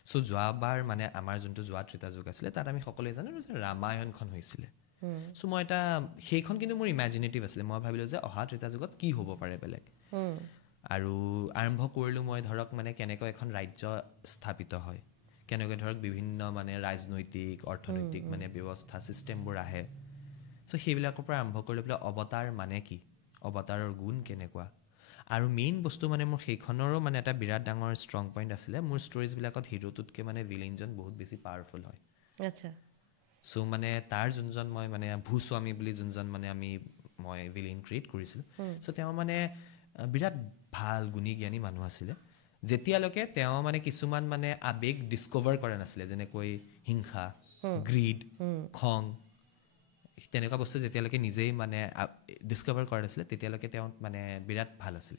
চ' যোৱাবাৰ মানে আমাৰ যোনটো যোৱা ত্ৰেতাযুগ আছিলে তাত আমি সকলোৱে জানো যে ৰামায়ণখন হৈছিলে চ' মই এটা সেইখন কিন্তু মোৰ ইমেজিনেটিভ আছিলে মই ভাবিলোঁ যে অহা ত্ৰেতাযুগত কি হ'ব পাৰে বেলেগ আৰু আৰম্ভ কৰিলোঁ মই ধৰক মানে কেনেকৈ এখন ৰাজ্য স্থাপিত হয় কেনেকৈ ধৰক বিভিন্ন মানে ৰাজনৈতিক অৰ্থনৈতিক মানে ব্যৱস্থা ছিষ্টেমবোৰ আহে চ' সেইবিলাকৰ পৰা আৰম্ভ কৰি লৈ পেলাই অৱতাৰ মানে কি অৱতাৰৰ গুণ কেনেকুৱা আৰু মেইন বস্তু মানে মোৰ সেইখনৰো মানে এটা বিৰাট ডাঙৰ ষ্ট্ৰং পইণ্ট আছিলে মোৰ ষ্টৰিজবিলাকত হিৰোটোতকৈ মানে ভিলেইনজন বহুত বেছি পাৱাৰফুল হয় আচ্ছা চ' মানে তাৰ যোনজন মই মানে ভূস্বামী বুলি যোনজন মানে মই ভিলেইন ক্ৰিয়েট কৰিছিলোঁ চ' তেওঁ মানে বিৰাট ভাল গুণী জ্ঞানী মানুহ আছিলে যেতিয়ালৈকে তেওঁ মানে কিছুমান মানে আৱেগ ডিস্কভাৰ কৰা নাছিলে যেনেকৈ হিংসা গ্ৰীড খং তেনেকুৱা বস্তু যেতিয়ালৈকে নিজেই মানে ডিস্কভাৰ কৰা নাছিলে তেতিয়ালৈকে তেওঁ মানে বিৰাট ভাল আছিল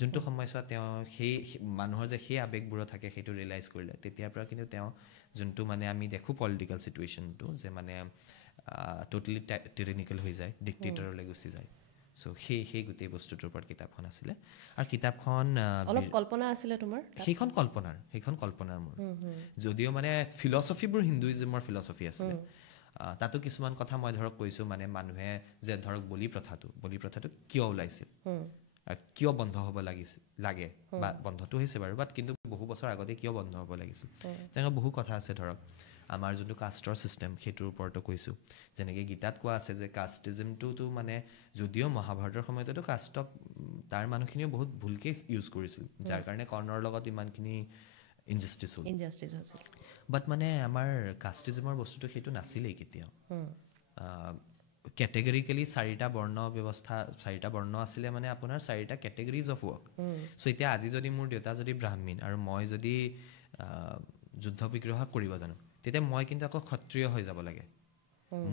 যোনটো সময়ছোৱাত তেওঁ সেই মানুহৰ যে সেই আৱেগবোৰত থাকে সেইটো ৰিয়েলাইজ কৰিলে তেতিয়াৰ পৰা কিন্তু তেওঁ যোনটো মানে আমি দেখোঁ পলিটিকেল চিটুৱেশ্যনটো যে মানে টোটেলি টিৰেনিকেল হৈ যায় ডিক্টেটৰলৈ গুচি যায় চ' সেই গোটেই বস্তুটোৰ ওপৰত কিতাপখন আছিলে আৰু কিতাপখন অলপ কল্পনা আছিলে তোমাৰ সেইখন কল্পনাৰ মোৰ যদিও মানে ফিলচফিবোৰ হিন্দুইজিমৰ ফিলচফি আছিলে তাতো কিছুমান কথা মই ধৰক কৈছোঁ মানে মানুহে যে ধৰক বলি প্ৰথাটো কিয় ওলাইছিল কিয় বন্ধ হ'ব লাগে বা বন্ধটো হৈছে বাৰু বাট কিন্তু বহু বছৰ আগতে কিয় বন্ধ হ'ব লাগিছিল তেনেকুৱা বহু কথা আছে ধৰক আমাৰ যোনটো কাষ্টৰ ছিষ্টেম সেইটোৰ ওপৰতো কৈছোঁ যেনেকৈ গীতাত কোৱা আছে যে কাষ্টিজিমটোতো মানে যদিও মহাভাৰতৰ সময়তো কাষ্টক তাৰ মানুহখিনিও বহুত ভুলকৈ ইউজ কৰিছিল যাৰ কাৰণে কৰ্ণৰ লগত ইমানখিনি ইনজাষ্টিছ হ'ল বাট মানে আমাৰ কাষ্টিজিমৰ বস্তুটো সেইটো নাছিলেই কেতিয়াও কেটেগৰিকেলি 4টা বৰ্ণ আছিলে মানে আপোনাৰ 4টা কেটেগৰিজ অফ ৱৰ্ক চ' এতিয়া আজি যদি মোৰ দেউতা যদি ব্ৰাহ্মীণ আৰু মই যদি যুদ্ধ বিগ্ৰহ কৰিব জানো তেতিয়া মই কিন্তু আকৌ ক্ষত্ৰিয় হৈ যাব লাগে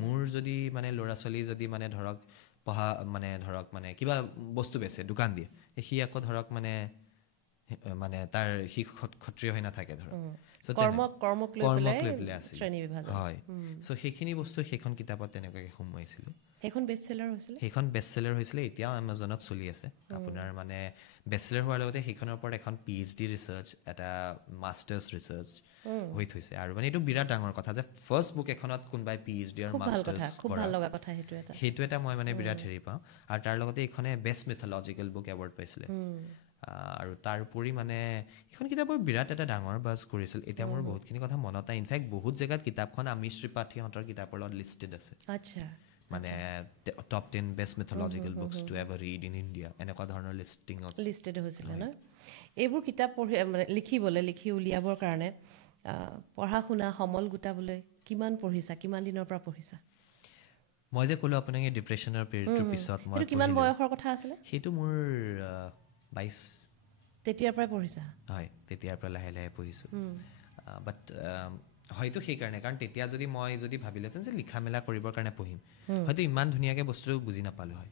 মোৰ যদি মানে ল'ৰা ছোৱালী যদি মানে ধৰক পঢ়া মানে ধৰক মানে কিবা বস্তু বেচে দোকান দিয়ে সি আকৌ ধৰক মানে তাৰ সি ক্ষত্ৰিয় হৈ নাথাকে ধৰক কৰ্মক লৈ পেলাই হয় চ' সেইখিনি বস্তু সেইখন কিতাপত তেনেকুৱাকৈ সোমোৱাইছিলোঁ সেইখন বেষ্টছেলাৰ হৈছিলে এতিয়াও এমাজনত চলি আছে আপোনাৰ মানে বেষ্টছেলাৰ হোৱাৰ লগতে সেইখনৰ ওপৰত এখন PhD ৰিচাৰ্চ এটা মাষ্টাৰ্ছ ৰিচাৰ্চ হৈ থৈছে আৰু মানে এইটো বিৰাট ডাঙৰ কথা যে ফাৰ্ষ্ট বুক এখনত কোনোবাই PhD আৰু মাষ্টাৰ্ছ কৰা সেইটো এটা মই মানে বিৰাট হেৰি পাওঁ আৰু তাৰ লগতে এইখনে বেষ্ট মিথলজিকেল বুক এৱাৰ্ড পাইছিলে আৰু তাৰ উপৰি মানে এইখন কিতাপৰ বিৰাট এটা ডাঙৰ বাজ কৰিছিল এতিয়া মোৰ বহুতখিনি কথা মনত নাই ইনফেক্ট বহুত জেগাত কিতাপখন আমিষ ত্ৰিপাঠীহঁতৰ কিতাপৰ লগত লিষ্টেড আছে মানে top 10 best mythological books to ever read in India এনেকুৱা ধৰণৰ লিষ্টেড হৈছিলে ন এইবোৰ কিতাপ পঢ়ি মানে লিখি উলিয়াবৰ কাৰণে পঢ়া শুনা সমল গোটাবলৈ কিমান পঢ়িছা কিমান দিনৰ পৰা পঢ়িছা মই যে ক'লো আপোনাক এই ডিপ্ৰেশ্যনৰ পিৰিয়ডটোৰ পিছত মই কিমান বয়সৰ কথা আছিলে সেইটো মোৰ 22 তেতিয়াৰ পৰাই পঢ়িছা হয় তেতিয়াৰ পৰা লাহে লাহে পঢ়িছোঁ বাট হয়তো সেইকাৰণে কাৰণ তেতিয়া যদি মই ভাবিলেহেঁতেন যে লিখা মেলা কৰিবৰ কাৰণে পঢ়িম হয়তো ইমান ধুনীয়াকৈ বস্তুটো বুজি নাপালোঁ হয়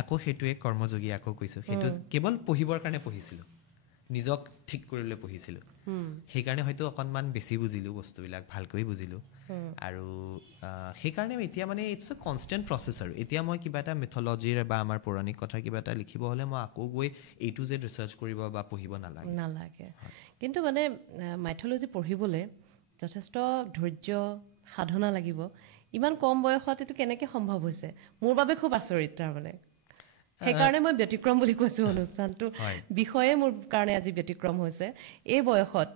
আকৌ সেইটোৱে কৰ্মযোগী আকৌ কৈছোঁ সেইটো কেৱল পঢ়িবৰ কাৰণে পঢ়িছিলোঁ নিজক ঠিক কৰিবলৈ পঢ়িছিলোঁ সেইকাৰণে হয়তো অকণমান বেছি বুজিলোঁ বস্তুবিলাক ভালকৈ বুজিলোঁ আৰু সেইকাৰণে এতিয়া মানে ইটছ এ কনষ্টেণ্ট প্ৰচেছ আৰু এতিয়া মই কিবা এটা মিথলজিৰ বা আমাৰ পৌৰাণিক কথাৰ কিবা এটা লিখিব হ'লে মই আকৌ গৈ A to Z ৰিচাৰ্চ কৰিব বা পঢ়িব নালাগে কিন্তু মানে মাইথলজি পঢ়িবলৈ যথেষ্ট ধৈৰ্য সাধনা লাগিব ইমান কম বয়সত এইটো কেনেকৈ সম্ভৱ হৈছে মোৰ বাবে খুব আচৰিত তাৰমানে সেইকাৰণে মই ব্যতিক্ৰম বুলি কৈছোঁ অনুষ্ঠানটো বিষয়ে মোৰ কাৰণে আজি ব্যতিক্ৰম হৈছে এই বয়সত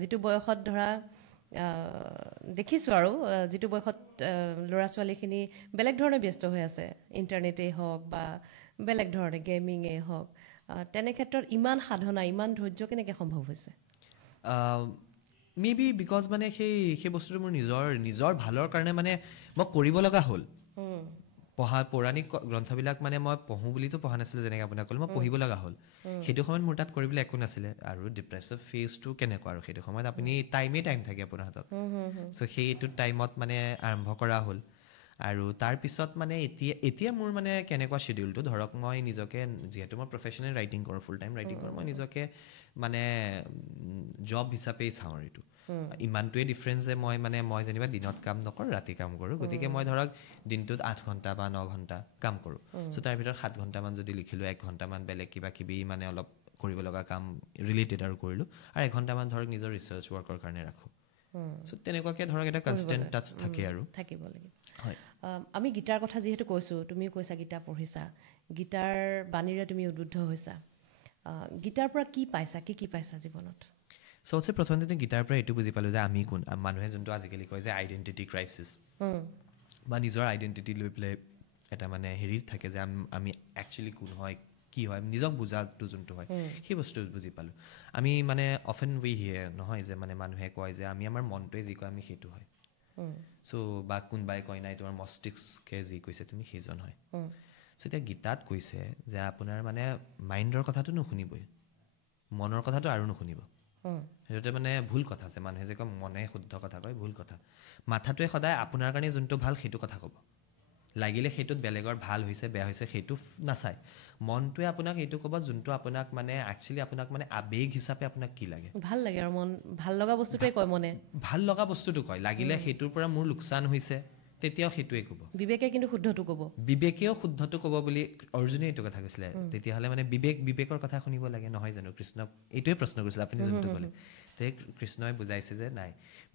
যিটো বয়সত ধৰা দেখিছোঁ আৰু যিটো বয়সত ল'ৰা ছোৱালীখিনি বেলেগ ধৰণে ব্যস্ত হৈ আছে ইণ্টাৰনেটেই হওক বা বেলেগ ধৰণে গেমিঙেই হওক তেনে ক্ষেত্ৰত ইমান সাধনা ইমান ধৈৰ্য কেনেকৈ সম্ভৱ হৈছে মে বি বিকজ মানে সেই বস্তুটো মোৰ নিজৰ ভালৰ কাৰণে মানে মই কৰিব লগা হ'ল পৌৰাণিক গ্ৰন্থবিলাক মানে মই পঢ়োঁ বুলিতো পঢ়া নাছিলোঁ যেনেকৈ আপোনাক ক'লোঁ মই পঢ়িব লগা হ'ল সেইটো সময়ত মোৰ তাত কৰিবলৈ একো নাছিলে আৰু ডিপ্ৰেছিভ ফেজটো কেনেকুৱা আৰু সেইটো সময়ত আপুনি টাইম থাকে আপোনাৰ হাতত চ' সেইটো টাইমত মানে আৰম্ভ কৰা হ'ল আৰু তাৰপিছত মানে এতিয়া মোৰ মানে কেনেকুৱা শ্বেডিউলটো ধৰক মই নিজকে যিহেতু মই প্ৰফেশ্যনেল ৰাইটিং কৰোঁ ফুল টাইম ৰাইটিং কৰোঁ মই নিজকে মানে জব হিচাপেই চাওঁ আৰু এইটো ইমানটোৱে ডিফাৰেঞ্চ যে মই যেনিবা দিনত কাম নকৰোঁ ৰাতি কাম কৰোঁ গতিকে মই ধৰক দিনটোত 8 ঘণ্টা বা 9 ঘণ্টা কাম কৰোঁ চ' তাৰ ভিতৰত 7 ঘণ্টামান যদি লিখিলোঁ 1 ঘণ্টামান বেলেগ কিবা কিবি মানে অলপ কৰিব লগা কাম ৰিলেটেড আৰু কৰিলোঁ আৰু 1 ঘণ্টামান ধৰক নিজৰ ৰিচাৰ্চ ৱৰ্কৰ কাৰণে ৰাখোঁ চ' তেনেকুৱাকৈ ধৰক এটা কনষ্টেণ্ট টাচ থাকে আৰু থাকিব লাগে হয় আমি গীতাৰ কথা যিহেতু কৈছোঁ তুমিও কৈছা গীতা পঢ়িছা গীতাৰ বাণীৰে তুমি উদ্বুদ্ধ হৈছা গীতাৰ পৰা কি পাইছা জীৱনত চবচে প্ৰথমতে গীতাৰ পৰা এইটো বুজি পালোঁ যে আমি কোন মানুহে যোনটো আজিকালি কয় যে আইডেণ্টিটি ক্ৰাইচিছ বা নিজৰ আইডেণ্টিটি লৈ পেলাই এটা মানে হেৰিত থাকে যে আমি একচুৱেলি কোন হয় কি হয় নিজক বুজাটো যোনটো হয় সেই বস্তু বুজি পালোঁ আমি মানে অফেন উই হিয়াৰ নহয় যে মানে মানুহে কয় যে আমি আমাৰ মনটোৱে যি কয় আমি সেইটো হয় চ' বা কোনোবাই কয় নাই তোমাৰ মস্তিষ্কে যি কৈছে তুমি সেইজন হয় চ' এতিয়া গীতাত কৈছে যে আপোনাৰ মানে মাইণ্ডৰ কথাটো নুশুনিবই মনৰ কথাটো আৰু নুশুনিব সেইটোতে মানে ভুল কথা আছে মানুহে যে কয় মনে শুদ্ধ কথা কয় ভুল কথা মাথাটোৱে সদায় আপোনাৰ কাৰণে যোনটো ভাল সেইটো কথা ক'ব লাগিলে সেইটোত বেলেগৰ ভাল হৈছে বেয়া হৈছে সেইটো নাচায় মনটোৱে আপোনাক এইটো ক'ব যোনটো আপোনাক মানে একচুৱেলি আপোনাক মানে আবেগ হিচাপে আপোনাক কি লাগে ভাল লাগে আৰু মন ভাল লগা বস্তুটোৱে কয় মনে ভাল লগা বস্তুটো কয় লাগিলে সেইটোৰ পৰা মোৰ লোকচান হৈছে তেতিয়াও সেইটোৱে ক'ব বিবেকে কিন্তু শুদ্ধটো ক'ব বিবেকেও শুদ্ধটো ক'ব বুলি অৰ্জুনে এইটো কথা কৈছিলে তেতিয়াহ'লে মানে বিবেকৰ কথা শুনিব লাগে নহয় জানো কৃষ্ণক এইটোৱে প্ৰশ্ন কৰিছিলে আপুনি যোনটো ক'লে তে কৃষ্ণই বুজাইছে যে নাই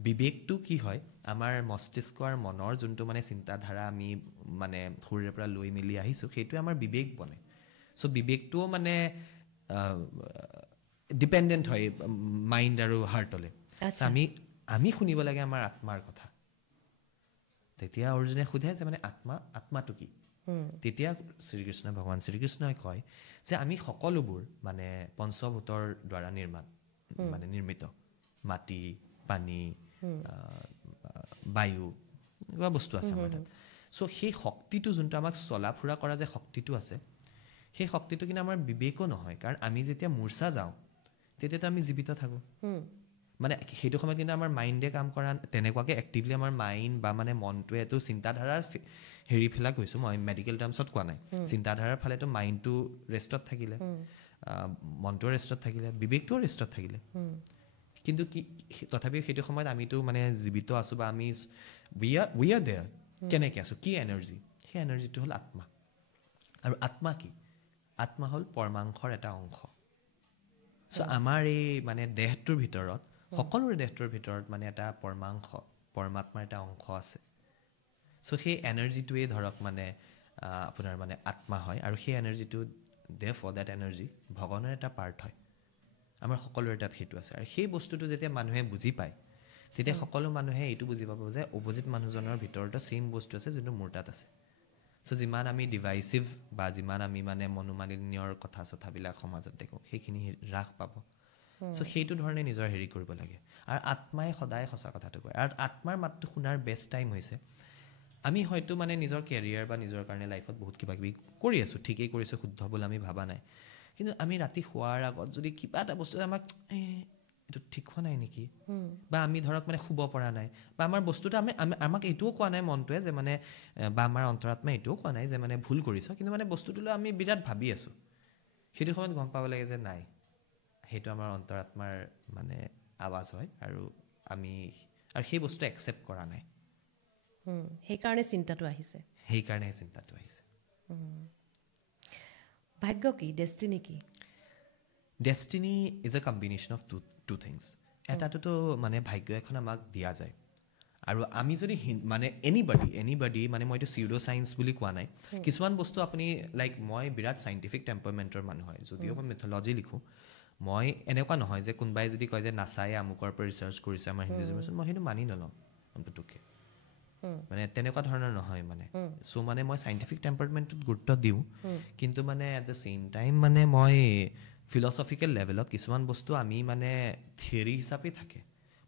বিবেকটো কি হয় আমাৰ মস্তিষ্ক আৰু মনৰ যোনটো মানে চিন্তাধাৰা আমি মানে সৰুৰে পৰা লৈ মেলি আহিছোঁ সেইটোৱে আমাৰ বিবেক বনে চ' বিবেকটোও মানে ডিপেণ্ডেণ্ট হয় মাইণ্ড আৰু হাৰ্টলৈ আমি শুনিব লাগে আমাৰ আত্মাৰ কথা তেতিয়া অৰ্জুনে সোধে যে মানে আত্মাটো কি তেতিয়া ভগৱান শ্ৰীকৃষ্ণই কয় যে আমি সকলোবোৰ মানে পঞ্চভূতৰ দ্বাৰা নিৰ্মিত মাটি পানী বায়ু কিবা বস্তু আছে আমাৰ তাত চ' সেই শক্তিটো যোনটো আমাক চলা ফুৰা কৰা যে শক্তিটো আছে সেই শক্তিটো কিন্তু আমাৰ বিবেকো নহয় কাৰণ আমি যেতিয়া মূৰ্ছা যাওঁ তেতিয়াতো আমি জীৱিত থাকোঁ মানে সেইটো সময়ত কিন্তু আমাৰ মাইণ্ডে কাম কৰা তেনেকুৱাকৈ এক্টিভলি আমাৰ মাইণ্ড বা মানে মনটোৱেতো চিন্তাধাৰাৰ হেৰিফালে কৈছোঁ মই মেডিকেল টাৰ্মছত কোৱা নাই চিন্তাধাৰাৰ ফালেতো মাইণ্ডটো ৰেষ্টত থাকিলে মনটোও ৰেষ্টত থাকিলে বিবেকটোও ৰেষ্টত থাকিলে কিন্তু কি তথাপিও সেইটো সময়ত আমিতো মানে জীৱিত আছোঁ বা আমি উই আৰ দেয়াৰ কেনেকৈ আছোঁ কি এনাৰ্জি সেই এনাৰ্জিটো হ'ল আত্মা আৰু আত্মা কি আত্মা হ'ল পৰমাংশৰ এটা অংশ চ' আমাৰ এই মানে দেহটোৰ ভিতৰত সকলোৰে দেহটোৰ ভিতৰত মানে এটা পৰমাত্মাৰ এটা অংশ আছে চ' সেই এনাৰ্জিটোৱে ধৰক মানে আপোনাৰ মানে আত্মা হয় আৰু সেই এনাৰ্জিটো ফৰ দেট এনাৰ্জি ভগৱানৰ এটা পাৰ্ট হয় আমাৰ সকলোৰে তাত সেইটো আছে আৰু সেই বস্তুটো যেতিয়া মানুহে বুজি পায় তেতিয়া সকলো মানুহে এইটো বুজি পাব যে অপজিট মানুহজনৰ ভিতৰতো ছেইম বস্তু আছে যোনটো মোৰ তাত আছে চ' যিমান আমি ডিভাইচিভ বা যিমান আমি মানে মনোমালিন্যৰ কথা চথাবিলাক সমাজত দেখোঁ সেইখিনি হ্ৰাস পাব চ' সেইটো ধৰণে নিজৰ হেৰি কৰিব লাগে আৰু আত্মাই সদায় সঁচা কথাটো কয় আৰু আত্মাৰ মাতটো শুনাৰ বেষ্ট টাইম হৈছে আমি হয়তো মানে নিজৰ কেৰিয়াৰ বা নিজৰ কাৰণে লাইফত বহুত কিবা কিবি কৰি আছোঁ ঠিকেই কৰিছোঁ শুদ্ধ বুলি আমি ভাবা নাই কিন্তু আমি ৰাতি শোৱাৰ আগত যদি কিবা এটা বস্তু আমাক এইটো ঠিক হোৱা নাই নেকি বা আমি ধৰক মানে শুব পৰা নাই বা আমাৰ বস্তুটো আমাক এইটোও কোৱা নাই মনটোৱে যে মানে বা আমাৰ অন্তৰাত্মাই এইটোও কোৱা নাই যে মানে ভুল কৰিছ কিন্তু মানে বস্তুটোলৈ আমি বিৰাট ভাবি আছোঁ সেইটো সময়ত গম পাব লাগে যে নাই সেইটো আমাৰ অন্তৰাত্মাৰ মানে আৱাজ হয় আৰু সেই বস্তু একচেপ্ট কৰা নাই সেইকাৰণে চিন্তাটো আহিছে ভাগ্য কি ডেষ্টিনি কি destiny is a combination of two things এটাটোতো মানে ভাগ্য এখন আমাক দিয়া যায় আৰু আমি যদি মানে এনিবডি মানে মই এইটো চিউডো চায়েন্স বুলি কোৱা নাই কিছুমান বস্তু আপুনি লাইক মই বিৰাট চাইণ্টিফিক টেম্পাৰমেণ্টৰ মানুহ হয় যদিও মই মিথলজি লিখোঁ মই এনেকুৱা নহয় যে কোনোবাই যদি কয় যে নাচাই আমুকৰ পৰা ৰিচাৰ্চ কৰিছে আমাৰ হিন্দুজিমত মই সেইটো মানি নলওঁ পুতুককৈ মানে তেনেকুৱা ধৰণৰ নহয় মানে চ' মানে মই চাইণ্টিফিক টেম্পাৰমেণ্টত গুৰুত্ব দিওঁ কিন্তু মানে এট দ্য ছেইম টাইম মানে মই ফিলচফিকেল লেভেলত কিছুমান বস্তু আমি মানে থিয়ৰী হিচাপে থাকে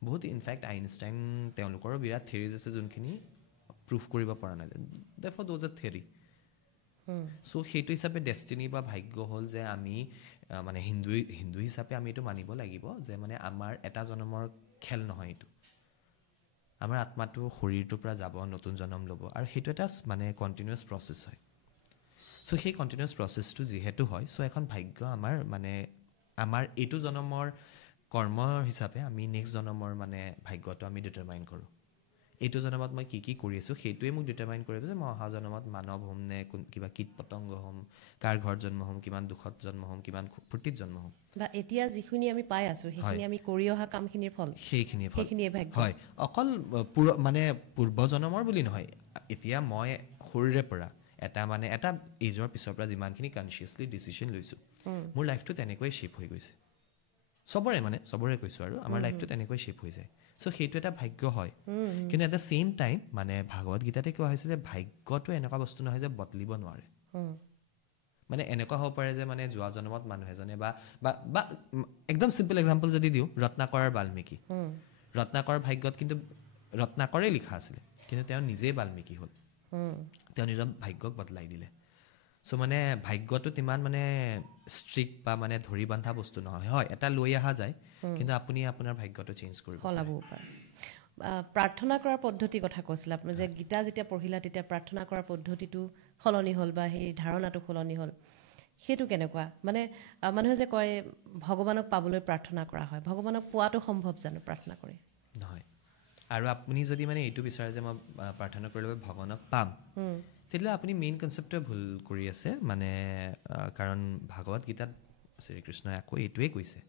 বহুত ইনফেক্ট আইনষ্টাইন তেওঁলোকৰো বিৰাট থিয়ৰিজ আছে যোনখিনি প্ৰুফ কৰিব পৰা নাই দেফৰ দ'জ আ থিয়ৰী চ' সেইটো হিচাপে ডেষ্টিনি বা ভাগ্য হ'ল যে আমি মানে হিন্দু হিচাপে আমি এইটো মানিব লাগিব যে মানে আমাৰ এটা জন্মৰ খেল নহয় এইটো আমাৰ আত্মাটো শৰীৰটোৰ পৰা যাব নতুন জন্ম ল'ব আৰু সেইটো এটা মানে কণ্টিনিউৱাছ প্ৰচেছ হয় চ' সেই কণ্টিনিউৱাছ প্ৰচেছটো যিহেতু হয় চ' এখন ভাগ্য আমাৰ এইটো জন্মৰ কৰ্ম হিচাপে আমি নেক্সট জন্মৰ মানে ভাগ্যটো আমি ডিটাৰমাইন কৰোঁ এইটো জন্মত মই কি কৰি আছোঁ সেইটোৱে মোক ডিটাৰমাইন কৰিব যে মই অহা জন্মত মানৱ হ'ম নে কিবা কীট পতংগ হ'ম কাৰ ঘৰত জন্ম হ'ম কিমান দুখত জন্ম হ'ম কিমান ফূৰ্তিত জন্ম হ'ম বা এতিয়া যিখিনি আমি পাই আছোঁ সেইখিনি আমি কৰি অহা কামখিনিৰ ফল সেইখিনিয়ে ভাগ্য হয় অকল মানে পূৰ্বজন্মৰ বুলি নহয় এতিয়া মই সৰুৰে পৰা এটা এইজৰ পিছৰ পৰা যিমানখিনি কনচিয়াছলি ডিচিশ্যন লৈছোঁ মোৰ লাইফটো তেনেকৈ শ্বেপ হৈ গৈছে চবৰে কৈছোঁ আৰু আমাৰ লাইফটো তেনেকৈ শ্বেপ হৈ যায় চ' সেইটো এটা ভাগ্য হয় কিন্তু এট দ্য ছেইম টাইম মানে ভাগৱত গীতাতে কোৱা হৈছে যে ভাগ্যটো এনেকুৱা বস্তু নহয় যে বদলিব নোৱাৰে মানে এনেকুৱা হ'ব পাৰে যে মানে যোৱা জন্মত মানুহ এজনে বা একদম চিম্পল এক্সাম্পল যদি দিওঁ ৰত্নাকৰ আৰু বাল্মীকি ৰত্নাকৰৰ ভাগ্যত কিন্তু ৰত্নাকৰে লিখা আছিলে কিন্তু তেওঁ নিজেই বাল্মীকি হ'ল তেওঁ নিজৰ ভাগ্যক বদলাই দিলে চ' মানে ভাগ্যটোত ইমান মানে ষ্ট্ৰিক্ট বা মানে ধৰি বান্ধা বস্তু নহয় হয় এটা লৈ অহা যায় কিন্তু আপুনি আপোনাৰ ভাগ্যটো চেঞ্জ কৰিব সলাবও পাৰে প্ৰাৰ্থনা কৰাৰ পদ্ধতিৰ কথা কৈছিলে আপুনি যে গীতা যেতিয়া পঢ়িলা তেতিয়া প্ৰাৰ্থনা কৰাৰ পদ্ধতিটো সলনি হ'ল বা সেই ধাৰণাটো সলনি হ'ল সেইটো কেনেকুৱা মানে মানুহে যে কয় ভগৱানক পাবলৈ প্ৰাৰ্থনা কৰা হয় ভগৱানক পোৱাটো সম্ভৱ জানো প্ৰাৰ্থনা কৰি নহয় আৰু আপুনি যদি মানে এইটো বিচাৰে যে মই প্ৰাৰ্থনা কৰিলে ভগৱানক পাম তেতিয়াহ'লে আপুনি মেইন কনচেপ্টটোৱে ভুল কৰি আছে মানে কাৰণ ভাগৱত গীতাত শ্ৰীকৃষ্ণই আকৌ এইটোৱে কৈছে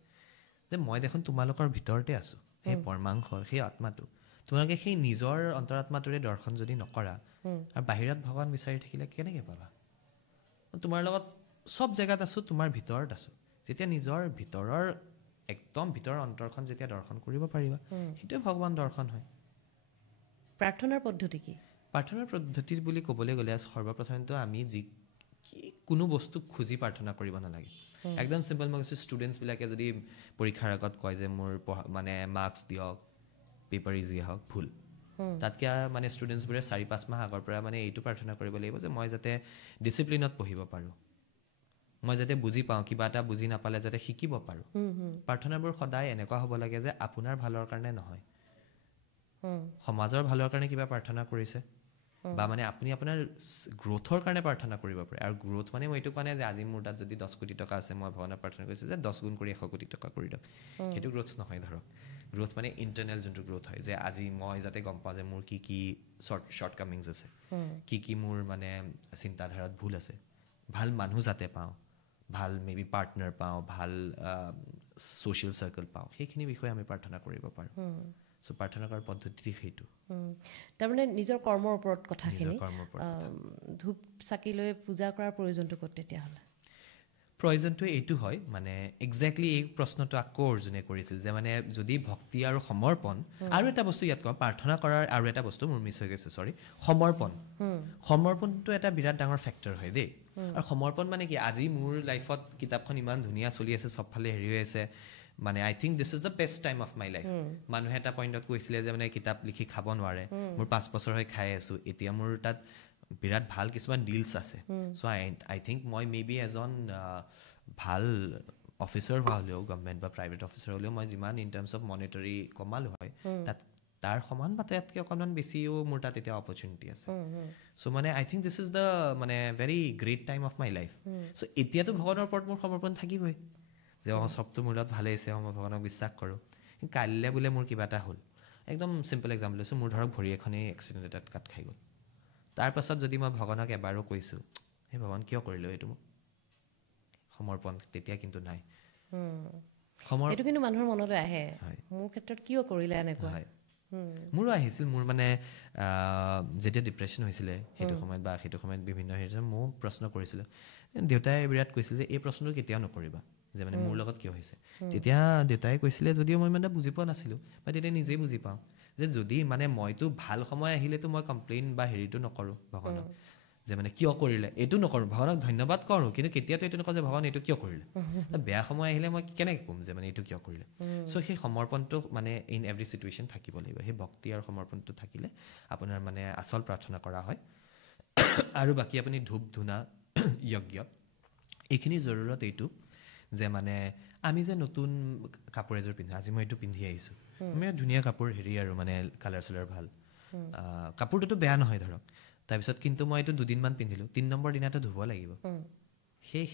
যে মই দেখোন তোমালোকৰ ভিতৰতে আছোঁ সেই পৰমাংশ সেই আত্মাটো তোমালোকে সেই নিজৰ অন্তৰাত্মাটোৰে দৰ্শন যদি নকৰা আৰু বাহিৰত ভগৱান বিচাৰি থাকিলে কেনেকৈ পাবা তোমাৰ লগত চব জেগাত আছোঁ তোমাৰ ভিতৰত আছোঁ যেতিয়া নিজৰ ভিতৰৰ একদম ভিতৰৰ অন্তৰখন যেতিয়া দৰ্শন কৰিব পাৰিবা সেইটোৱে ভগৱান দৰ্শন হয় প্ৰাৰ্থনাৰ পদ্ধতি কি প্ৰাৰ্থনাৰ পদ্ধতি বুলি ক'বলৈ গ'লে সৰ্বপ্ৰথমতে আমি কোনো বস্তুক খুজি প্ৰাৰ্থনা কৰিব নালাগে একদম চিম্পল মই কৈছোঁ ষ্টুডেণ্টছবিলাকে যদি পৰীক্ষাৰ আগত কয় যে মোৰ মানে মাৰ্কছ দিয়ক পেপাৰ ইজি হওক ভুল তাতকৈ মানে ষ্টুডেণ্টছবোৰে 4-5 মাহ আগৰ পৰা মানে এইটো প্ৰাৰ্থনা কৰিব লাগিব যে মই যাতে ডিচিপ্লিনত পঢ়িব পাৰোঁ মই যাতে বুজি পাওঁ কিবা এটা বুজি নাপালে যাতে শিকিব পাৰোঁ প্ৰাৰ্থনাবোৰ সদায় এনেকুৱা হ'ব লাগে যে আপোনাৰ ভালৰ কাৰণে নহয় সমাজৰ ভালৰ কাৰণে কিবা প্ৰাৰ্থনা কৰিছে বা মানে আপুনি আপোনাৰ গ্ৰ'থৰ কাৰণে প্ৰাৰ্থনা কৰিব পাৰে আৰু গ্ৰ'থ মানে মই এইটো কোৱা নাই যে আজি মোৰ তাত যদি 10 কোটি টকা আছে মই ভগৱানক প্ৰাৰ্থনা কৰিছোঁ যে 10 গুণ কৰি 100 কোটি টকা কৰি দিয়ক সেইটো গ্ৰ'থ নহয় ধৰক গ্ৰ'থ মানে ইণ্টাৰনেল যোনটো গ্ৰ'থ হয় যে আজি মই যাতে গম পাওঁ যে মোৰ কি শ্বৰ্ট কামিংছ আছে কি মোৰ মানে চিন্তাধাৰাত ভুল আছে ভাল মানুহ যাতে পাওঁ ভাল মেবি পাৰ্টনাৰ পাওঁ ভাল ছ'চিয়েল চাৰ্কেল পাওঁ সেইখিনি বিষয়ে আমি প্ৰাৰ্থনা কৰিব পাৰোঁ চ' প্ৰাৰ্থনা কৰাৰ পদ্ধতি সেইটো তাৰমানে নিজৰ কৰ্মৰ ওপৰত কথাখিনি ধূপ চাকি লৈ পূজা কৰাৰ প্ৰয়োজনটো ক'ত তেতিয়াহ'লে প্ৰয়োজনটো এইটো হয় মানে একজেক্টলি এই প্ৰশ্নটো আকৌ অৰ্জুনে কৰিছিল যে মানে যদি ভক্তি আৰু সমৰ্পণ আৰু এটা বস্তু ইয়াত কওঁ প্ৰাৰ্থনা কৰাৰ আৰু এটা বস্তু মোৰ মিছ হৈ গৈছে চৰি সমৰ্পণটো এটা বিৰাট ডাঙৰ ফেক্টৰ হয় দেই আৰু সমৰ্পণ মানে কি আজি মোৰ লাইফত কিতাপখন ইমান ধুনীয়া চলি আছে চবফালে হেৰি হৈ আছে মানে I think this is the best time of my life মানুহে এটা পইণ্টত কৈছিলে যে মানে কিতাপ লিখি খাব নোৱাৰে মোৰ 5 বছৰ হৈ খাই আছোঁ এতিয়া মোৰ তাত বিৰাট ভাল কিছুমান ডিলছ আছে চ' আই থিংক মই মে বি এজন ভাল অফিচাৰ হোৱা হ'লেও গভমেণ্ট বা প্ৰাইভেট অফিচাৰ হ'লেও মই যিমান ইন টাৰ্মছ অফ মনিটৰী কমালোঁ হয় তাত তাৰ সমান বা তাতকৈ অকণমান বেছিও মোৰ তাত এতিয়া অপৰচুনিটি আছে চ' মানে I think this is the মানে very great time of my life চ' এতিয়াতো ভগৱানৰ ওপৰত মোৰ সমৰ্পণ থাকিবই যে চবটো মোৰ লগত ভালেই আছে মই ভগৱানক বিশ্বাস কৰোঁ কাইলৈ বোলে মোৰ কিবা এটা হ'ল একদম চিম্পল এক্সাম্পল লৈছোঁ মোৰ ধৰক ভৰি এখনেই এক্সিডেণ্ট এটাত কাট খাই গ'ল তাৰপাছত যদি মই ভগৱানক এবাৰো কৈছোঁ সেই ভগৱান কিয় কৰিলোঁ এইটো মোক সমৰ্পণ তেতিয়া কিন্তু নাই এইটো কিন্তু মানুহৰ মনলৈ আহে মোৰ ক্ষেত্ৰত কিয় কৰিলে এনেকুৱা হয় মোৰো আহিছিল মোৰ মানে যেতিয়া ডিপ্ৰেশ্যন হৈছিলে সেইটো সময়ত বিভিন্ন হেৰি ময়ো প্ৰশ্ন কৰিছিলোঁ দেউতাই বিৰাট কৈছিল যে এই প্ৰশ্নটো কেতিয়াও নকৰিবা যে মানে মোৰ লগত কিয় হৈছে তেতিয়া দেউতাই কৈছিলে যদিও মই মানে বুজি পোৱা নাছিলোঁ বা তেতিয়া নিজেই বুজি পাওঁ যে যদি মানে মইতো ভাল সময় আহিলেতো মই কমপ্লেইন বা হেৰিটো নকৰোঁ ভগৱানক যে মানে কিয় কৰিলে এইটো নকৰোঁ ভগৱানক ধন্যবাদ কৰোঁ কিন্তু কেতিয়াতো এইটো নকওঁ যে ভগৱান এইটো কিয় কৰিলে বেয়া সময় আহিলে মই কেনেকৈ ক'ম যে মানে এইটো কিয় কৰিলে চ' সেই সমৰ্পণটো মানে ইন এভৰি চিটুৱেশ্যন থাকিব লাগিব সেই ভক্তি আৰু সমৰ্পণটো থাকিলে আপোনাৰ মানে আচল প্ৰাৰ্থনা কৰা হয় আৰু বাকী আপুনি ধূপ ধূনা যজ্ঞ এইখিনিৰ জৰুৰত এইটো যে মানে আমি যে নতুন কাপোৰ এযোৰ পিন্ধো আজি মই এইটো পিন্ধি আহিছোঁ আমি ধুনীয়া কাপোৰ হেৰি আৰু মানে কালাৰ চালাৰ ভাল কাপোৰটোতো বেয়া নহয় ধৰক তাৰপিছত কিন্তু মই এইটো 2 দিনমান পিন্ধিলোঁ 3 নম্বৰ দিনাটো ধুব লাগিব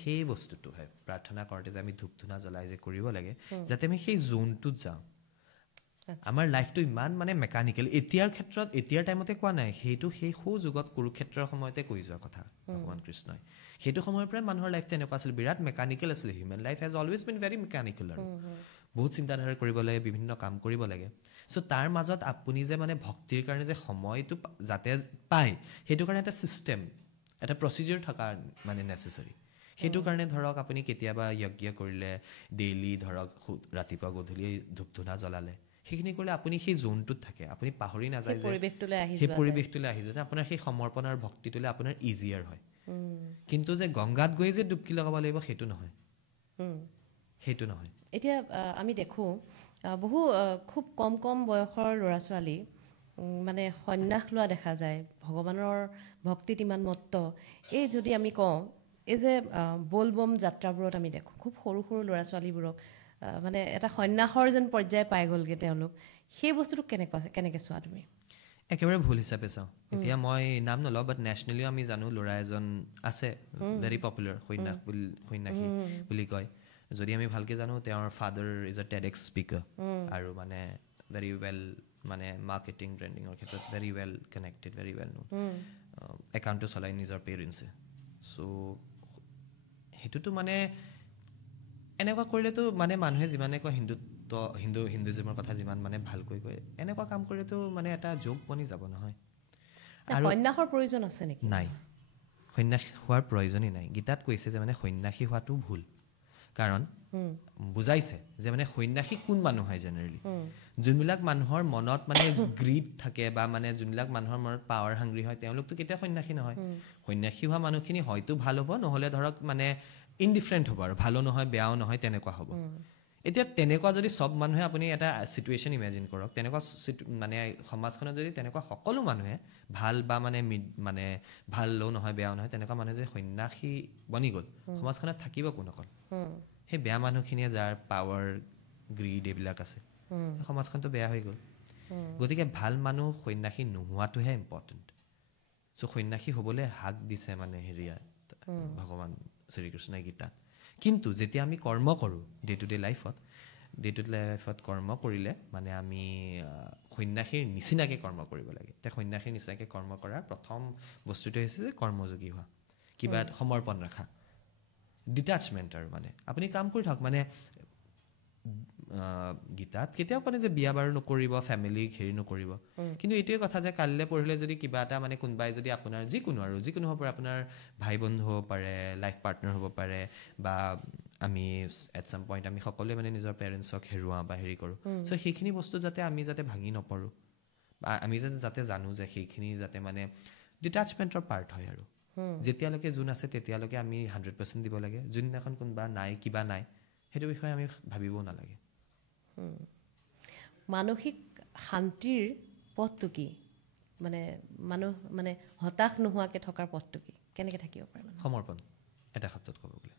সেই বস্তুটো হয় প্ৰাৰ্থনা কৰোঁতে যে আমি ধূপ ধূনা জ্বলাই যে কৰিব লাগে যাতে আমি সেই জোনটোত যাওঁ আমাৰ লাইফটো ইমান মানে মেকানিকেল এতিয়াৰ টাইমতে কোৱা নাই সেইটো সেই যুগত কুৰুক্ষেত্ৰৰ সময়তে কৈ যোৱা কথা ভগৱান কৃষ্ণই সেইটো সময়ৰ পৰাই মানুহৰ লাইফ তেনেকুৱা আছিল বিৰাট মেকানিকেল আছিলে human life has always been very mechanical আৰু বহুত চিন্তাধাৰা কৰিব লাগে বিভিন্ন কাম কৰিব লাগে চ' তাৰ মাজত আপুনি যে মানে ভক্তিৰ কাৰণে যে সময়টো যাতে পায় সেইটো কাৰণে এটা ছিষ্টেম এটা প্ৰচিডিউৰ থকা মানে নেচেচাৰী সেইটো কাৰণে ধৰক আপুনি কেতিয়াবা যজ্ঞ কৰিলে ডেইলি ধৰক ৰাতিপুৱা গধূলি ধূপ ধূনা জ্বলালে সেইখিনি কৰিলে আপুনি সেই জোনটোত থাকে আপুনি পাহৰি নাযায় যে সেই পৰিৱেশটোলৈ আহি যায় আপোনাৰ সেই সমৰ্পণ আৰু ভক্তিটোলৈ আপোনাৰ ইজিয়াৰ হয় কিন্তু যে গংগাত গৈ যে ডুবকি লগাব লাগিব সেইটো নহয় এতিয়া আমি দেখোঁ বহু খুব কম বয়সৰ ল'ৰা ছোৱালী মানে সন্ন্যাস লোৱা দেখা যায় ভগৱানৰ ভক্তিত ইমান মত্ত এই যদি আমি কওঁ এই যে বলবম যাত্ৰাবোৰত আমি দেখোঁ খুব সৰু ল'ৰা ছোৱালীবোৰক মানে এটা সন্ন্যাসৰ যেন পৰ্যায় পাই গ'লগৈ তেওঁলোক সেই বস্তুটো কেনেকৈ চোৱা তুমি একেবাৰে ভুল হিচাপে চাওঁ এতিয়া মই নাম নলওঁ বাট নেশ্যনেলিও আমি জানো ল'ৰা এজন আছে ভেৰি পপুলাৰ সন্ন্যাসী বুলি কয় যদি আমি ভালকৈ জানো তেওঁৰ ফাদাৰ ইজ এ টেডেক্স স্পীকাৰ আৰু মানে ভেৰি ৱেল মানে মাৰ্কেটিং ব্ৰেণ্ডিঙৰ ক্ষেত্ৰত very well connected very well known একাউণ্টটো চলাই নিজৰ পেৰেণ্টছে চ' সেইটোতো মানে এনেকুৱা কৰিলেতো মানে মানুহে যিমানে কয় হিন্দুইজমৰ কথা যিমান মানে ভালকৈ কয় এনেকুৱা কাম কৰিলেতো মানে এটা যোগ বনি যাব নহয় আৰু সন্ন্যাসৰ প্ৰয়োজন আছে নেকি নাই সন্ন্যাসী হোৱাৰ প্ৰয়োজনেই নাই গীতাত কৈছে যে মানে সন্ন্যাসী হোৱাটো ভুল কাৰণ বুজাইছে যে মানে সন্ন্যাসী কোন মানুহ হয় জেনেৰেলি যোনবিলাক মানুহৰ মনত মানে গ্ৰীড থাকে বা মানে যোনবিলাক মানুহৰ মনত পাৱাৰ হাংগ্ৰি হয় তেওঁলোকতো কেতিয়াও সন্ন্যাসী নহয় সন্ন্যাসী হোৱা মানুহখিনি হয়তো ভাল হ'ব নহ'লে ধৰক মানে ইনডিফাৰেণ্ট হ'ব আৰু ভালো নহয় বেয়াও নহয় তেনেকুৱা হ'ব এতিয়া তেনেকুৱা যদি চব মানুহে আপুনি এটা চিটুৱেশ্যন ইমেজিন কৰক তেনেকুৱা মানে সমাজখনত যদি তেনেকুৱা সকলো মানুহে ভাল বা মানে ভালো নহয় বেয়াও নহয় তেনেকুৱা মানুহে যদি সন্ন্যাসী বনি গ'ল সমাজখনত থাকিব কোন অকল সেই বেয়া মানুহখিনিয়ে যাৰ পাৱাৰ গ্ৰীড এইবিলাক আছে সমাজখনতো বেয়া হৈ গ'ল গতিকে ভাল মানুহ সন্ন্যাসী নোহোৱাটোহে ইম্পৰ্টেণ্ট চ' সন্ন্যাসী হ'বলৈ হাক দিছে মানে হেৰিয়াত ভগৱান শ্ৰীকৃষ্ণই গীতাত কিন্তু যেতিয়া আমি কৰ্ম কৰোঁ ডে টু ডে লাইফত কৰ্ম কৰিলে মানে আমি সন্ন্যাসীৰ নিচিনাকৈ কৰ্ম কৰিব লাগে এতিয়া সন্ন্যাসীৰ নিচিনাকৈ কৰ্ম কৰাৰ প্ৰথম বস্তুটো হৈছে যে কৰ্মযোগী হোৱা কিবা সমৰ্পণ ৰখা ডিটাচমেণ্ট আৰু মানে আপুনি কাম কৰি থাকক মানে গীতাত কেতিয়াও মানে যে বিয়া বাৰু নকৰিব ফেমিলিক হেৰি নকৰিব কিন্তু এইটোৱে কথা যে কালিলৈ পঢ়িলে যদি কিবা এটা মানে কোনোবাই যদি আপোনাৰ যিকোনো হ'ব পাৰে আপোনাৰ ভাই বন্ধু হ'ব পাৰে লাইফ পাৰ্টনাৰ হ'ব পাৰে বা আমি এট চাম পইণ্ট আমি সকলোৱে মানে নিজৰ পেৰেণ্টছক হেৰুৱাওঁ বা হেৰি কৰোঁ চ' সেইখিনি বস্তু যাতে আমি যাতে ভাঙি নপৰোঁ বা আমি যাতে জানো যে সেইখিনি যাতে মানে ডিটাচমেণ্টৰ পাৰ্ট হয় আৰু যেতিয়ালৈকে যোন আছে তেতিয়ালৈকে আমি 100% দিব লাগে যোনদিনাখন কোনোবা নাই কিবা নাই সেইটো বিষয়ে আমি ভাবিবও নালাগে মানসিক শান্তিৰ পথটো কি মানে মানুহ মানে হতাশ নোহোৱাকৈ থকাৰ পথটো কি কেনেকৈ থাকিব পাৰে সমৰ্পণ এটা শব্দত ক'ব গ'লে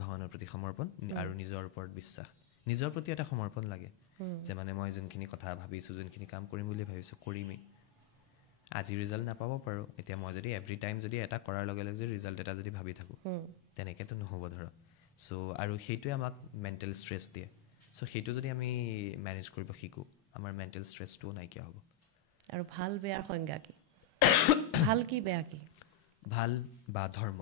ভগৱানৰ প্ৰতি সমৰ্পণ আৰু নিজৰ ওপৰত বিশ্বাস নিজৰ প্ৰতি এটা সমৰ্পণ লাগে যে মানে মই যোনখিনি কথা ভাবিছোঁ যোনখিনি কাম কৰিম বুলি ভাবিছোঁ কৰিমেই আজি ৰিজাল্ট নাপাব পাৰোঁ এতিয়া মই যদি এভৰি টাইম যদি এটা কৰাৰ লগে লগে যদি ৰিজাল্ট এটা যদি ভাবি থাকোঁ তেনেকৈতো নহ'ব ধৰক চ' আৰু সেইটোৱে আমাক মেণ্টেল ষ্ট্ৰেছ দিয়ে চ' সেইটো যদি আমি মেনেজ কৰিব শিকোঁ আমাৰ মেণ্টেল ষ্ট্ৰেছটোও নাইকিয়া হ'ব আৰু ভাল বেয়াৰ সংজ্ঞা কি ভাল কি বেয়া কি ভাল বা ধৰ্ম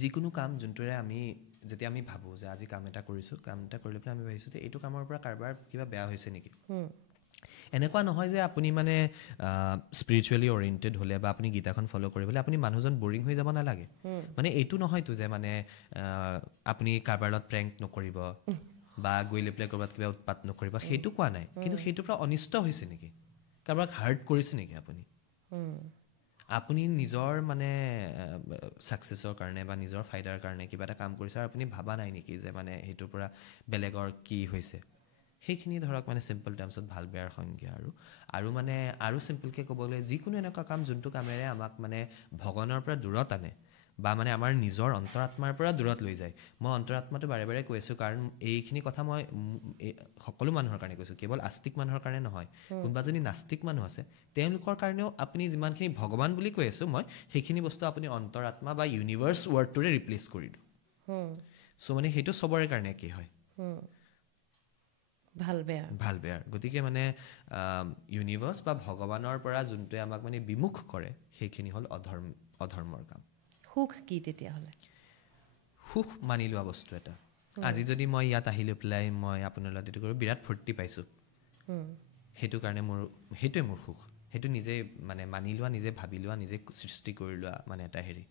যিকোনো কাম যোনটোৰে আমি যেতিয়া আমি ভাবোঁ যে আজি কাম এটা কৰিছোঁ কাম এটা কৰি লৈ পেলাই আমি ভাবিছোঁ যে এইটো কামৰ পৰা কাৰোবাৰ কিবা বেয়া হৈছে নেকি এনেকুৱা নহয় যে আপুনি মানে স্পিৰিচুৱেলি অৰিয়েণ্টেড হ'লে বা আপুনি গীতাখন ফ'ল' কৰিবলৈ আপুনি মানুহজন বৰিং হৈ যাব নালাগে মানে এইটো নহয়তো যে মানে আপুনি কাৰোবাৰ লগত প্ৰেংক নকৰিব বা গৈ লৈ পেলাই ক'ৰবাত কিবা উৎপাত নকৰিব সেইটো কোৱা নাই কিন্তু সেইটোৰ পৰা অনিষ্ট হৈছে নেকি কাৰোবাক হাৰ্ট কৰিছে নেকি আপুনি নিজৰ মানে ছাকচেছৰ কাৰণে বা নিজৰ ফাইদাৰ কাৰণে কিবা এটা কাম কৰিছে আৰু আপুনি ভাবা নাই নেকি যে মানে সেইটোৰ পৰা বেলেগৰ কি হৈছে সেইখিনি ধৰক মানে চিম্পল টাৰ্মছত ভাল বেয়াৰ সংজ্ঞা আৰু মানে আৰু চিম্পলকৈ ক'বলৈ যিকোনো এনেকুৱা কাম যোনটো কামেৰে আমাক মানে ভগৱানৰ পৰা দূৰত আনে বা মানে আমাৰ নিজৰ অন্তৰাত্মাৰ পৰা দূৰত লৈ যায় মই অন্তৰাত্মাটো বাৰে বাৰে কৈ আছোঁ কাৰণ এইখিনি কথা মই সকলো মানুহৰ কাৰণে কৈছোঁ কেৱল আস্তিক মানুহৰ কাৰণে নহয় কোনোবা যদি নাস্তিক মানুহ আছে তেওঁলোকৰ কাৰণেও আপুনি যিমানখিনি ভগৱান বুলি কৈ আছোঁ মই সেইখিনি বস্তু আপুনি অন্তৰাত্মা বা ইউনিভাৰ্ছ ৱৰ্ডটোৰে ৰিপ্লেচ কৰি দিওঁ চ' মানে সেইটো চবৰে কাৰণে কি হয় ভাল বেয়াৰ গতিকে মানে ইউনিভাৰ্ছ বা ভগৱানৰ পৰা যোনটোৱে আমাক মানে বিমুখ কৰে সেইখিনি হ'ল অধৰ্মৰ কাম সুখ কি তেতিয়াহ'লে সুখ মানি লোৱা বস্তু এটা আজি যদি মই ইয়াত আহি লৈ পেলাই মই আপোনাৰ লগত এইটো কৰোঁ বিৰাট ফূৰ্তি পাইছোঁ সেইটো কাৰণে সেইটোৱে মোৰ সুখ সেইটো নিজে মানে মানি লোৱা নিজে ভাবি লোৱা নিজে সৃষ্টি কৰি লোৱা মানে এটা হেৰি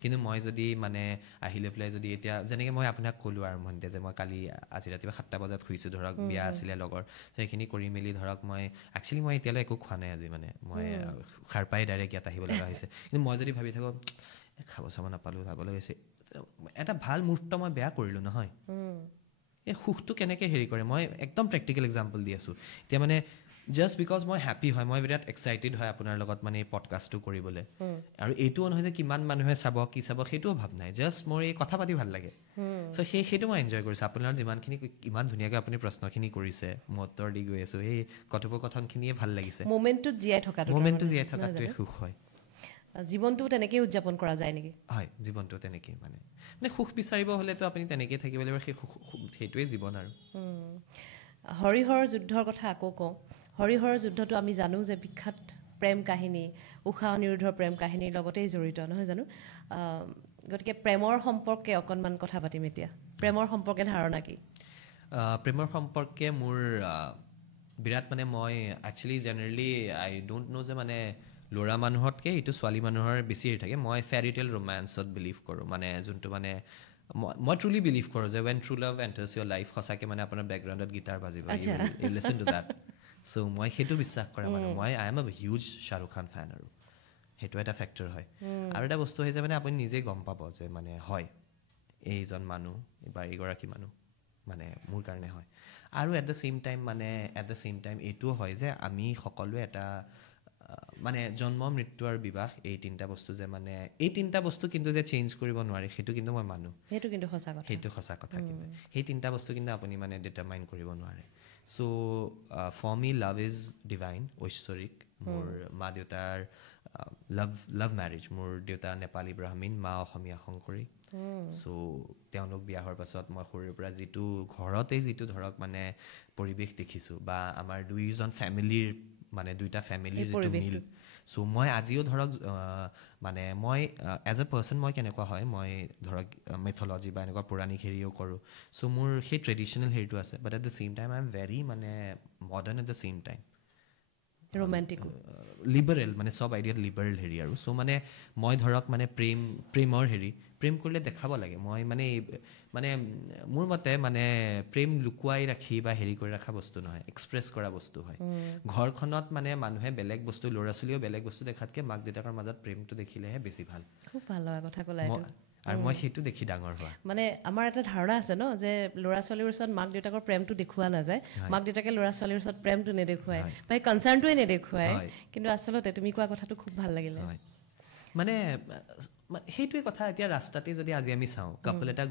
কিন্তু মই যদি মানে আহি লৈ পেলাই যদি এতিয়া যেনেকৈ মই আপোনাক ক'লোঁ আৰম্ভণিতে যে মই কালি আজি ৰাতিপুৱা 7টা বজাত শুইছোঁ ধৰক বিয়া আছিলে লগৰ সেইখিনি কৰি মেলি ধৰক মই একচুৱেলি মই এতিয়ালৈ একো খোৱা নাই আজি মানে মই সাৰ পাই ডাইৰেক্ট ইয়াত আহিব লগা হৈছে কিন্তু মই যদি ভাবি থাকোঁ খাব চাব নাপালোঁ যাবলৈ হৈছে এটা ভাল মুহূৰ্ত মই বেয়া কৰিলোঁ নহয় এই সুখটো কেনেকৈ হেৰি কৰে মই একদম প্ৰেক্টিকেল এক্সাম্পল দি আছোঁ এতিয়া মানে জাষ্ট বিকজ মই হেপ্পী হয় মই বিৰাট এক্সাইটেড হয় আপোনাৰ লগত মানে এই পডকাষ্টটো কৰিবলৈ আৰু এইটোও নহয় যে কিমান মানুহে চাব কি চাব সেইটোও ভাৱ নাই জাষ্ট মোৰ এই কথা পাতি ভাল লাগে চ' সেইটো মই এনজয় কৰিছোঁ আপোনাৰ যিমানখিনি ইমান ধুনীয়াকৈ আপুনি প্ৰশ্নখিনি কৰিছে মই উত্তৰ দি গৈ আছোঁ সেই কথোপকথনখিনিয়ে ভাল লাগিছে মোমেণ্টটো জীয়াই থকাটোৱে সুখ হয় জীৱনটোও তেনেকেই উদযাপন কৰা যায় নেকি হয় জীৱনটো তেনেকেই মানে সুখ বিচাৰিব হ'লেতো আপুনি তেনেকেই থাকিব লাগিব সেইটোৱে জীৱন আৰু হৰিহৰৰ যুদ্ধৰ কথা আকৌ কওঁ হৰিহৰৰ যুদ্ধটো আমি জানো যে বিখ্যাত প্ৰেম কাহিনী ঊষা অনিৰুদ্ধৰ প্ৰেম কাহিনীৰ লগতেই জড়িত নহয় জানো গতিকে প্ৰেমৰ সম্পৰ্কে অকণমান কথা পাতিম এতিয়া প্ৰেমৰ সম্পৰ্কে ধাৰণা কি প্ৰেমৰ সম্পৰ্কে মোৰ বিৰাট মানে মই একচুৱেলি জেনেৰেলি আই ডোণ্ট ন' যে মানে ল'ৰা মানুহতকৈ এইটো ছোৱালী মানুহৰ বেছি হেৰি থাকে মই ফেৰী টেল ৰোমেন্সত বিলিভ কৰোঁ মানে যোনটো মানে মই ট্ৰুলি বিলিভ কৰোঁ যে when true love enters your life সঁচাকৈ মানে আপোনাৰ বেকগ্ৰাউণ্ডত গীটাৰ বাজিব you listen to that so' মই সেইটো বিশ্বাস কৰে মানে মই I am a huge Shahrukh Khan fan আৰু সেইটো এটা ফেক্টৰ হয় আৰু এটা বস্তু হৈছে মানে আপুনি নিজেই গম পাব যে মানে হয় এইজন মানুহ বা এইগৰাকী মানুহ মানে মোৰ কাৰণে হয় আৰু এট দ্য ছেইম টাইম এইটোও হয় যে আমি সকলোৱে এটা মানে জন্ম মৃত্যু আৰু বিবাহ এই তিনিটা বস্তু যে মানে এই তিনিটা বস্তু কিন্তু যে চেঞ্জ কৰিব নোৱাৰি সেইটো কিন্তু মই মানো সেইটো সঁচা কথা কিন্তু সেই তিনিটা বস্তু কিন্তু আপুনি মানে ডিটাৰমাইন কৰিব নোৱাৰে so' for me love is divine ঐশ্বৰিক মোৰ মা দেউতাৰ লাভ মেৰেজ মোৰ দেউতা নেপালী ব্ৰাহ্মীণ মা অসমীয়া শংকৰী চ' তেওঁলোক বিয়া হোৱাৰ পাছত মই সৰুৰে পৰা যিটো ঘৰতেই যিটো ধৰক মানে পৰিৱেশ দেখিছোঁ বা আমাৰ দুয়োজন ফেমিলিৰ মানে দুইটা ফেমিলিৰ যিটো মিল চ' মই আজিও ধৰক মানে মই এজ এ পাৰ্চন মই কেনেকুৱা হয় মই ধৰক মেথলজি বা এনেকুৱা পৌৰাণিক হেৰিও কৰোঁ চ' মোৰ সেই ট্ৰেডিশ্যনেল হেৰিটো আছে but at the same time I am very মানে modern at the same time ৰোমেণ্টিকো লিবাৰেল মানে চব আইডিয়াত লিবাৰেল হেৰি আৰু চ' মানে মই ধৰক মানে প্ৰেমৰ হেৰি প্ৰেম কৰিলে দেখাব লাগে মই মানে মোৰ মতে মানে প্ৰেম লুকুৱাই ৰাখি বা হেৰি কৰি ৰখা বস্তু নহয় এক্সপ্ৰেছ কৰা বস্তু হয় ঘৰখনত মানে মানুহে বেলেগ বস্তু ল'ৰা ছোৱালীও বেলেগ বস্তু দেখাতকৈ মাক দেউতাকৰ মাজত প্ৰেমটো দেখিলেহে বেছি ভাল খুব ভাল লগা কথা ক'লা আৰু মই সেইটো দেখি ডাঙৰ হোৱা মানে আমাৰ এটা ধাৰণা আছে ন যে ল'ৰা ছোৱালীৰ ওচৰত মাক দেউতাকৰ প্ৰেমটো দেখুওৱা নাযায় মাক দেউতাকে ল'ৰা ছোৱালীৰ ওচৰত প্ৰেমটো নেদেখুৱায় বা এই কনচাৰ্ণটোৱে নেদেখুৱায় কিন্তু আচলতে তুমি কোৱা কথাটো খুব ভাল লাগিলে মানে সেইটোৱে কথা এতিয়া ৰাস্তাতে যদি আজি আমি চাওঁ কাপল এটা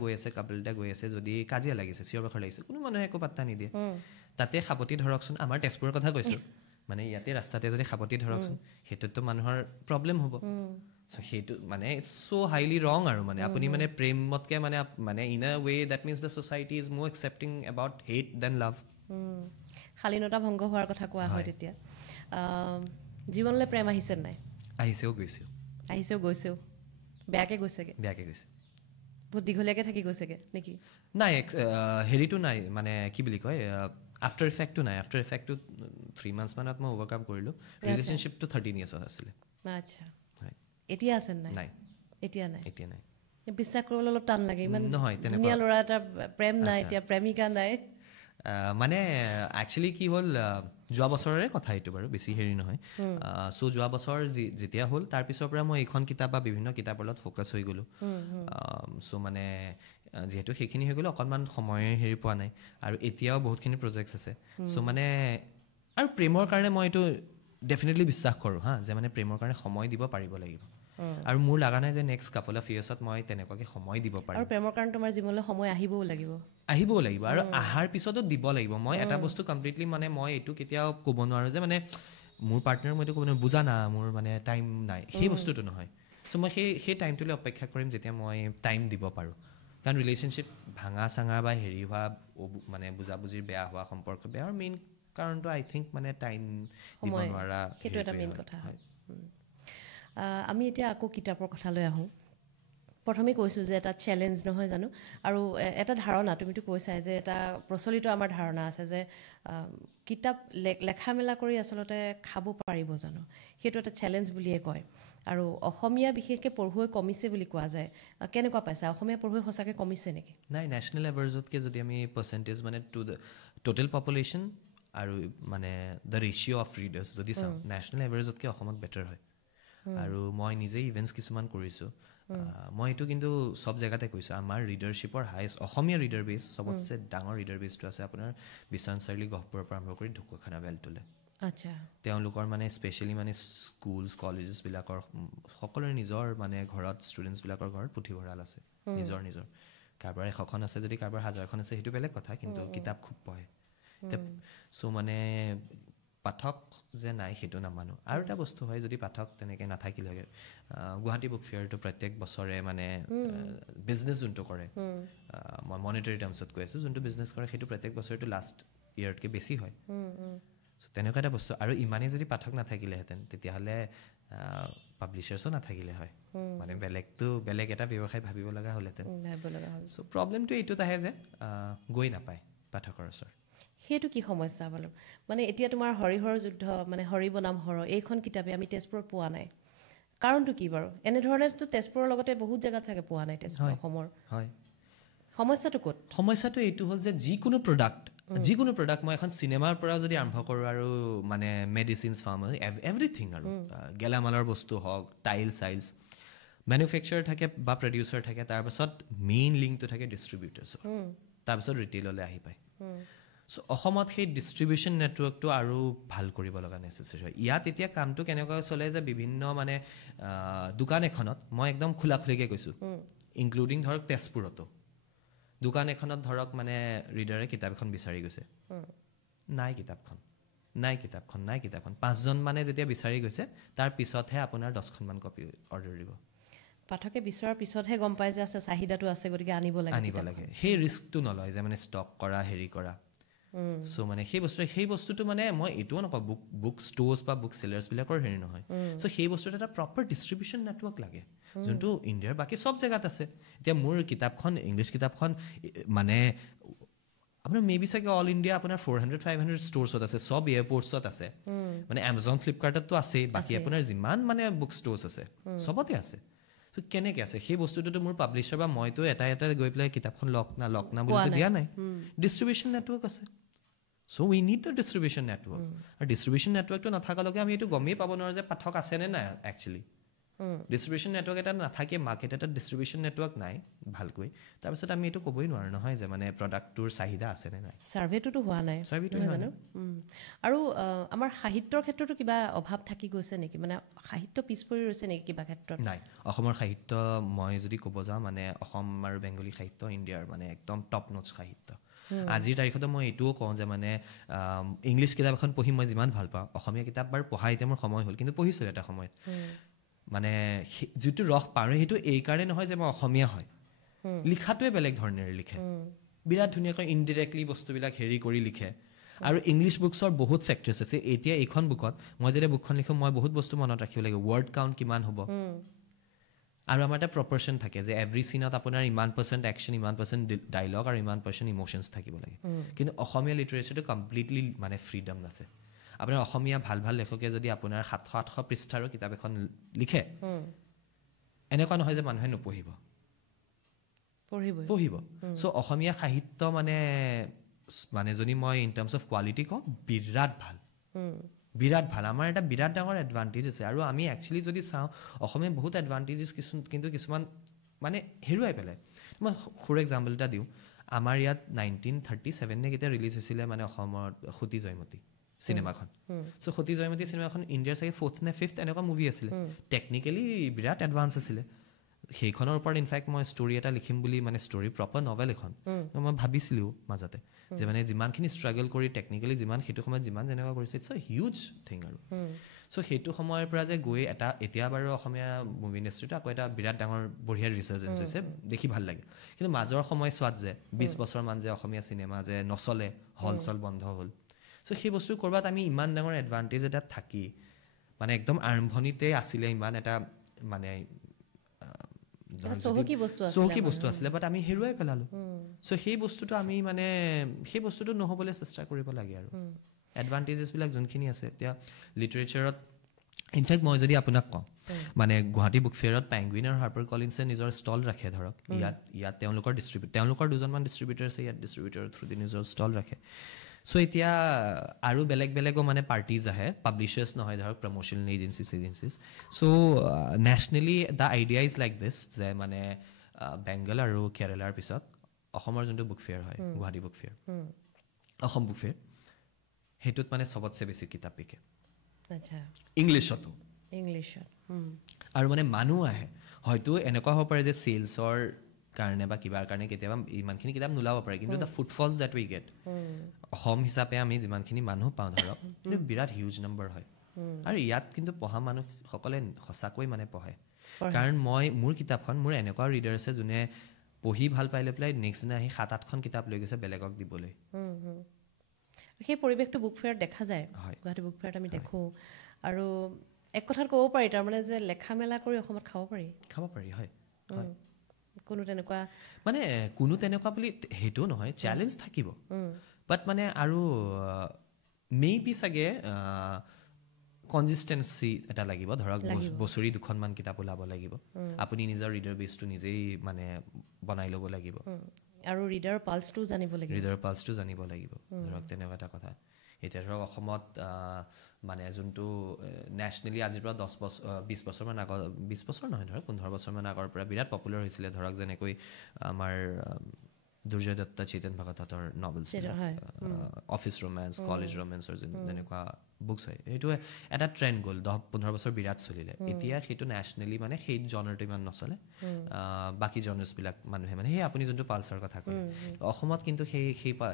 গৈ আছে যদি কাজিয়া লাগিছে চিঞৰ বাখৰ লাগিছে কোনো মানুহে একো পাত্তা নিদিয়ে তাতে সাৱতি ধৰকচোন আমাৰ তেজপুৰৰ কথা কৈছোঁ মানে ইয়াতে ৰাস্তাতে যদি সাৱতি ধৰকচোন সেইটোতো মানুহৰ প্ৰব্লেম হ'ব চ' সেইটো মানে ইটছ চ' হাইলি ৰং আৰু মানে আপুনি মানে প্ৰেমতকৈ মানে in a way that means the society is মোৰ একচেপ্টিং এবাউট হেট দেন লাভ শালীনতা ভংগ হোৱাৰ কথা কোৱা হয় তেতিয়া জীৱনলৈ প্ৰেম আহিছে নাই আহিছেও গৈছেও বেয়াকৈ গৈছেগৈ বহুত দীঘলীয়াকৈ থাকি গৈছেগৈ নেকি নাই হেৰিটো নাই মানে কি বুলি কয় আফটাৰ ইফেক্টটো নাই আফটাৰ ইফেক্টটো 3 মান্থছমানত মই অভাৰকাম কৰিলোঁ ৰিলেশ্যনশ্বিপটো 13 ইয়াৰ্ছৰ আছিলে আচ্ছা এতিয়া আছে নাই এতিয়া নাই বিশ্বাস কৰিবলৈ অলপ টান লাগে ইমান নহয় ধুনীয়া ল'ৰা এটা প্ৰেম নাই এতিয়া প্ৰেমিকা নাই মানে একচুৱেলি কি হ'ল যোৱা বছৰৰে কথা এইটো বাৰু বেছি হেৰি নহয় চ' যোৱা বছৰ যেতিয়া হ'ল তাৰপিছৰ পৰা মই এইখন কিতাপ বা বিভিন্ন কিতাপৰ লগত ফ'কাছ হৈ গ'লোঁ চ' মানে যিহেতু সেইখিনি হৈ গ'লো অকণমান সময় হেৰি পোৱা নাই আৰু এতিয়াও বহুতখিনি প্ৰজেক্টছ আছে চ' মানে আৰু প্ৰেমৰ কাৰণে মই এইটো ডেফিনেটলি বিশ্বাস কৰোঁ যে মানে প্ৰেমৰ কাৰণে সময় দিব পাৰিব লাগিব আৰু মোৰ লগা নাই যে নেক্সট কাপল অফ ইয়াৰ্ছত মই তেনেকুৱাকৈ সময় দিব পাৰিম আৰু প্ৰেমৰ কাৰণে তোমাৰ জীৱনলৈ সময় আহিবও লাগিব আৰু অহাৰ পিছতো দিব লাগিব মই এটা বস্তু কমপ্লিটলি মানে মই এইটো কেতিয়াও ক'ব নোৱাৰোঁ যে মানে মোৰ পাৰ্টনাৰ মই এইটো ক'ব নোৱাৰোঁ বুজা না মোৰ মানে টাইম নাই সেই বস্তুটো নহয় চ' মই সেই টাইমটোলৈ অপেক্ষা কৰিম যেতিয়া মই টাইম দিব পাৰোঁ কাৰণ ৰিলেশ্যনশ্বিপ ভাঙা চাঙা বা হেৰি হোৱা মানে বুজাবুজিৰ বেয়া হোৱা সম্পৰ্ক বেয়া আৰু মেইন কাৰণটো আই থিংক মানে টাইম দিব নোৱাৰা সেইটো এটা মেইন কথা হয় আমি এতিয়া আকৌ কিতাপৰ কথালৈ আহোঁ প্ৰথমে কৈছোঁ যে এটা চেলেঞ্জ নহয় জানো আৰু এটা ধাৰণা তুমিতো কৈছাই যে এটা প্ৰচলিত আমাৰ ধাৰণা আছে যে কিতাপ লেখা মেলা কৰি আচলতে খাব পাৰিব জানো সেইটো এটা চেলেঞ্জ বুলিয়ে কয় আৰু অসমীয়া বিশেষকৈ পঢ়ুৱৈ কমিছে বুলি কোৱা যায় কেনেকুৱা পাইছা অসমীয়া পঢ়ুৱৈ সঁচাকৈ কমিছে নেকি নাই নেশ্যনেল এভাৰেজতকৈ যদি আমি পাৰ্চেণ্টেজ মানে টু দ্য টোটেল পপুলেশ্যন আৰু মানে দ্য ৰেচিঅ' অফ ৰিডাৰ্ছ যদি চাওঁ নেশ্যনেল এভাৰেজতকৈ অসমত বেটাৰ হয় আৰু মই নিজেই ইভেণ্টছ কিছুমান কৰিছোঁ মই এইটো কিন্তু চব জেগাতে কৈছোঁ আমাৰ ৰিডাৰশ্বিপৰ হায়েষ্ট অসমীয়া ৰিডাৰ বেছ চবতছে ডাঙৰ ৰিডাৰ বেছটো আছে আপোনাৰ বিশ্বনাথ চাৰিআলি গহপুৰৰ পৰা আৰম্ভ কৰি ঢকুৱাখানা বেলটোলৈ আচ্ছা তেওঁলোকৰ মানে স্পেচিয়েলি মানে স্কুলছ কলেজেছবিলাকৰ সকলোৰে নিজৰ মানে ঘৰত ষ্টুডেণ্টছবিলাকৰ ঘৰত পুথিভঁৰাল আছে নিজৰ কাৰোবাৰ 100খন আছে যদি কাৰোবাৰ 1000খন আছে সেইটো বেলেগ কথা কিন্তু কিতাপ খুব পঢ়ে চ' মানে পাঠক যে নাই সেইটো নামানো আৰু এটা বস্তু হয় যদি পাঠক তেনেকৈ নাথাকিলে গুৱাহাটী বুক ফেয়াৰটো প্ৰত্যেক বছৰে মানে বিজনেছ যোনটো কৰে মই মনিটাৰী টাৰ্মছত কৈ আছোঁ যোনটো বিজনেছ কৰে সেইটো প্ৰত্যেক বছৰটো লাষ্ট ইয়েৰতকৈ বেছি হয় চ' তেনেকুৱা এটা বস্তু আৰু ইমানেই যদি পাঠক নাথাকিলেহেঁতেন তেতিয়াহ'লে পাব্লিচাৰ্ছো নাথাকিলে হয় মানে বেলেগ এটা ব্যৱসায় ভাবিব লগা হ'লহেঁতেন চ' প্ৰব্লেমটো এইটোত আহে যে গৈ নাপায় পাঠকৰ ওচৰত সেইটো কি সমস্যা বাৰু মানে এতিয়া তোমাৰ হৰিহৰ যুদ্ধ মানে হৰি বনাম হৰ এইখন কিতাপে আমি তেজপুৰত পোৱা নাই কাৰণটো কি বাৰু এনেধৰণেতো তেজপুৰৰ লগতে বহুত জেগাত চাগে পোৱা নাই তেজপুৰ অসমৰ হয় সমস্যাটো ক'ত সমস্যাটো এইটো হ'ল যে যিকোনো প্ৰডাক্ট মই এখন চিনেমাৰ পৰা যদি আৰম্ভ কৰোঁ আৰু মানে মেডিচিনছ ফাৰ্মাচী এভৰিথিং আৰু গেলামালৰ বস্তু হওক টাইলছ মেনুফেকচাৰ থাকে বা প্ৰডিউচাৰ থাকে তাৰপাছত মেইন লিংকটো থাকে ডিষ্ট্ৰিবিউটাৰ্ছৰ তাৰপিছত ৰিটেইললৈ আহি পায় চ' অসমত সেই ডিষ্ট্ৰিবিউশ্যন নেটৱৰ্কটো আৰু ভাল কৰিব লগা নেচেচেৰী হয় ইয়াত এতিয়া কামটো কেনেকুৱা চলে যে বিভিন্ন মানে দোকান এখনত মই একদম খোলাখুলিকৈ কৈছোঁ ইনক্লুডিং ধৰক তেজপুৰতো দোকান এখনত ধৰক মানে ৰিডাৰে কিতাপ এখন বিচাৰি গৈছে নাই কিতাপখন 5জন মানে যেতিয়া বিচাৰি গৈছে তাৰ পিছতহে আপোনাৰ 10খনমান কপি অৰ্ডাৰ দিব পাঠকে বিচৰাৰ পিছতহে গম পায় যে আছে চাহিদাটো আছে গতিকে আনিব লাগে সেই ৰিস্কটো নলয় যে মানে ষ্টক কৰা হেৰি কৰা চ' মানে সেই বস্তুটো মানে মই এইটোও নকওঁ বুক ষ্ট'ৰ্ছ বা বুক চেলাৰ্ছবিলাকৰ হেৰি নহয় চ' সেই বস্তুটো এটা প্ৰপাৰ ডিষ্ট্ৰিবিউশ্যন নেটৱৰ্ক লাগে যোনটো ইণ্ডিয়াৰ বাকী চব জেগাত আছে এতিয়া মোৰ কিতাপখন ইংলিছ কিতাপখন মানে আপোনাৰ মেবি চাগে অল ইণ্ডিয়া আপোনাৰ 400-500 ষ্ট'ৰ্ছত আছে চব এয়াৰপৰ্টছত আছে মানে এমাজন ফ্লিপকাৰ্টতো আছেই বাকী আপোনাৰ যিমান মানে বুক ষ্ট'ৰ্ছ আছে চবতে আছে ত' কেনেকৈ আছে সেই বস্তুটোতো মোৰ পাব্লিশ্বাৰ বা মইতো এটা গৈ পেলাই কিতাপখন লওক না বুলি দিয়া নাই ডিষ্ট্ৰিবিউশ্যন নেটৱৰ্ক আছে চ' উই নিড দ্য ডিষ্ট্ৰিবিউশ্যন নেটৱৰ্ক আৰু ডিষ্ট্ৰিবিউশ্যন নেটৱৰ্কটো নথকালৈকে আমি এইটো গমেই পাব নোৱাৰোঁ যে পাঠক আছেনে নাই একচুৱেলি ডিষ্ট্ৰিবিউশ্যন নেটৱৰ্ক এটা নাথাকে মাৰ্কেট এটাত ডিষ্ট্ৰিবিউশ্যন নেটৱৰ্ক নাই ভালকৈ তাৰপিছত আমি এইটো ক'বই নোৱাৰোঁ নহয় যে মানে প্ৰডাক্টটোৰ চাহিদা আছেনে নাই ছাৰ্ভেটোতো হোৱা নাই জানো আৰু আমাৰ সাহিত্যৰ ক্ষেত্ৰতো কিবা অভাৱ থাকি গৈছে নেকি মানে সাহিত্য পিছ পৰি ৰৈছে নেকি কিবা ক্ষেত্ৰত নাই অসমৰ সাহিত্য মই যদি ক'ব যাওঁ মানে অসম আৰু বেংগলী সাহিত্য ইণ্ডিয়াৰ মানে একদম টপ নটছ সাহিত্য আজিৰ তাৰিখতো মই এইটোও কওঁ যে মানে ইংলিছ কিতাপ এখন পঢ়ি মই যিমান ভাল পাওঁ অসমীয়া কিতাপ বাৰু পঢ়া এতিয়া মোৰ সময় হ'ল কিন্তু পঢ়িছোঁ এটা সময়ত মানে যিটো ৰস পাৰোঁ সেইটো এইকাৰণে নহয় যে মই অসমীয়া হয় লিখাটোৱে বেলেগ ধৰণেৰে লিখে বিৰাট ধুনীয়াকৈ ইনডিৰেক্টলি বস্তুবিলাক হেৰি কৰি লিখে আৰু ইংলিছ বুকছৰ বহুত ফেক্টৰ্ছ আছে এতিয়া এইখন বুকত মই যেতিয়া বুকখন লিখোঁ মই বহুত বস্তু মনত ৰাখিব লাগিব ৱৰ্ড কাউণ্ট কিমান হ'ব আৰু আমাৰ এটা প্ৰপৰ্শ্যন থাকে যে এভৰি চিনত আপোনাৰ ইমান % একশ্যন ইমান % ডাইলগ আৰু ইমান % ইম'শ্যনছ থাকিব লাগে কিন্তু অসমীয়া লিটাৰেচাৰটো কমপ্লিটলি মানে ফ্ৰীডম আছে আপোনাৰ অসমীয়া ভাল লেখকে যদি আপোনাৰ 700-800 পৃষ্ঠাৰো কিতাপ এখন লিখে এনেকুৱা নহয় যে মানুহে নপঢ়িব পঢ়িব চ' অসমীয়া সাহিত্য মানে যদি মই ইন টাৰ্মছ অফ কোৱালিটি কওঁ বিৰাট ভাল আমাৰ এটা বিৰাট ডাঙৰ এডভান্টেজ আছে আৰু আমি একচুৱেলি যদি চাওঁ অসমীয়া বহুত এডভান্টেজেছ কিন্তু কিছুমান মানে হেৰুৱাই পেলাই মই সৰু এক্সাম্পল এটা দিওঁ আমাৰ ইয়াত 1937 নে কেতিয়া ৰিলিজ হৈছিলে মানে অসমৰ সতী জয়মতী চিনেমাখন চ' সতী জয়মতী চিনেমাখন ইণ্ডিয়াৰ চাগে 4th নে 5th এনেকুৱা মুভি আছিলে টেকনিকেলি বিৰাট এডভান্স আছিলে সেইখনৰ ওপৰত ইনফেক্ট মই ষ্টৰি এটা লিখিম বুলি মানে ষ্টৰি প্ৰপাৰ নভেল এখন মই ভাবিছিলোঁ মাজতে যে মানে যিমানখিনি ষ্ট্ৰাগল কৰি টেকনিকেলি যিমান সেইটো সময়ত যিমান যেনেকুৱা কৰিছে ইটছ এ হিউজ থিং আৰু চ' সেইটো সময়ৰ পৰা যে গৈ এতিয়া বাৰু অসমীয়া মুভি ইণ্ডাষ্ট্ৰিটো আকৌ এটা বিৰাট ডাঙৰ বঢ়িয়া ৰিচাৰ্জেঞ্চ হৈছে দেখি ভাল লাগে কিন্তু মাজৰ সময়ছোৱাত যে 20 বছৰমান যে অসমীয়া চিনেমা যে নচলে হল চল বন্ধ হ'ল চ' সেই বস্তু ক'ৰবাত আমি ইমান ডাঙৰ এডভান্টেজ এটা থাকি মানে একদম আৰম্ভণিতে আছিলে ইমান এটা মানে চহকী বস্তু আছিলে বাট আমি হেৰুৱাই পেলালোঁ চ' সেই বস্তুটো আমি মানে সেই বস্তুটো নহ'বলৈ চেষ্টা কৰিব লাগে আৰু এডভান্টেজেছবিলাক যোনখিনি আছে এতিয়া লিটাৰেচাৰত ইনফেক্ট মই যদি আপোনাক কওঁ মানে গুৱাহাটী বুক ফেয়াৰত পেংগুইন আৰু হাৰ্পাৰ কলিনছে নিজৰ ষ্টল ৰাখে ধৰক ইয়াত তেওঁলোকৰ দুজনমান ডিষ্ট্ৰিবিউটাৰ আছে ইয়াত ডিষ্ট্ৰিবিউটাৰৰ থ্ৰুদি নিজৰ ষ্টল ৰাখে চ' এতিয়া আৰু বেলেগো মানে পাৰ্টিজ আহে পাব্লিচাৰ্ছ নহয় ধৰক promotional agencies so' nationally the idea is like this যে মানে বেংগল আৰু কেৰেলাৰ পিছত অসমৰ যোনটো বুক ফেয়াৰ হয় Guwahati book fair Assam book fair সেইটোত মানে চবতছে বেছি কিতাপ বিকে ইংলিছত আৰু মানে মানুহ আহে হয়তো এনেকুৱা হ'ব পাৰে যে চেলছৰ কাৰণে বা কিবাৰ কাৰণে কেতিয়াবা ইমানখিনি কিতাপ নোলাব পাৰে কিন্তু the footfalls that we get Assam হিচাপে আমি যিমানখিনি মানুহ পাওঁ ধৰক সেইটো বিৰাট হিউজ নম্বৰ হয় আৰু ইয়াত কিন্তু পঢ়া মানুহসকলে সঁচাকৈ মানে পঢ়ে কাৰণ মোৰ কিতাপখন মোৰ এনেকুৱা ৰিডাৰ আছে যোনে পঢ়ি ভাল পাই লৈ পেলাই নেক্সট দিনা আহি 7-8খন কিতাপ লৈ গৈছে বেলেগক দিবলৈ সেই পৰিৱেশটো বুক ফেয়াৰত দেখা যায় গুৱাহাটী বুক ফেয়াৰত আমি দেখোঁ আৰু এক কথাত ক'ব পাৰি তাৰমানে যে লেখা মেলা কৰি অসমত খাব পাৰি হয় কোনো তেনেকুৱা বুলি সেইটোও নহয় চেলেঞ্জ থাকিব বাট মানে আৰু মেবি চাগে কনচিষ্টেঞ্চি এটা লাগিব ধৰক বছৰি 2খনমান কিতাপ ওলাব লাগিব আপুনি নিজৰ ৰিডাৰ বেছটো নিজেই মানে বনাই ল'ব লাগিব আৰু ৰিডাৰ পালছটো জানিব লাগিব ধৰক তেনেকুৱা এটা কথা এতিয়া ধৰক অসমত মানে যোনটো নেশ্যনেলি আজিৰ পৰা 20 বছৰমান আগত 20 বছৰ নহয় ধৰক 15 বছৰমান আগৰ পৰা বিৰাট পপুলাৰ হৈছিলে ধৰক যেনেকৈ আমাৰ দুৰ্জয় দত্ত চেতন ভগতৰ নভেলছ অফিচ ৰোমেন্স কলেজ ৰোমেন্সৰ যেনেকুৱা বুকছ হয় সেইটো এটা ট্ৰেণ্ড গ'ল 10-15 বছৰ বিৰাট চলিলে এতিয়া সেইটো নেশ্যনেলি মানে সেই জনাৰটো ইমান নচলে বাকী জনাৰ্ছবিলাক মানুহে মানে সেই আপুনি যোনটো পালছৰ কথা ক'লে অসমত কিন্তু সেই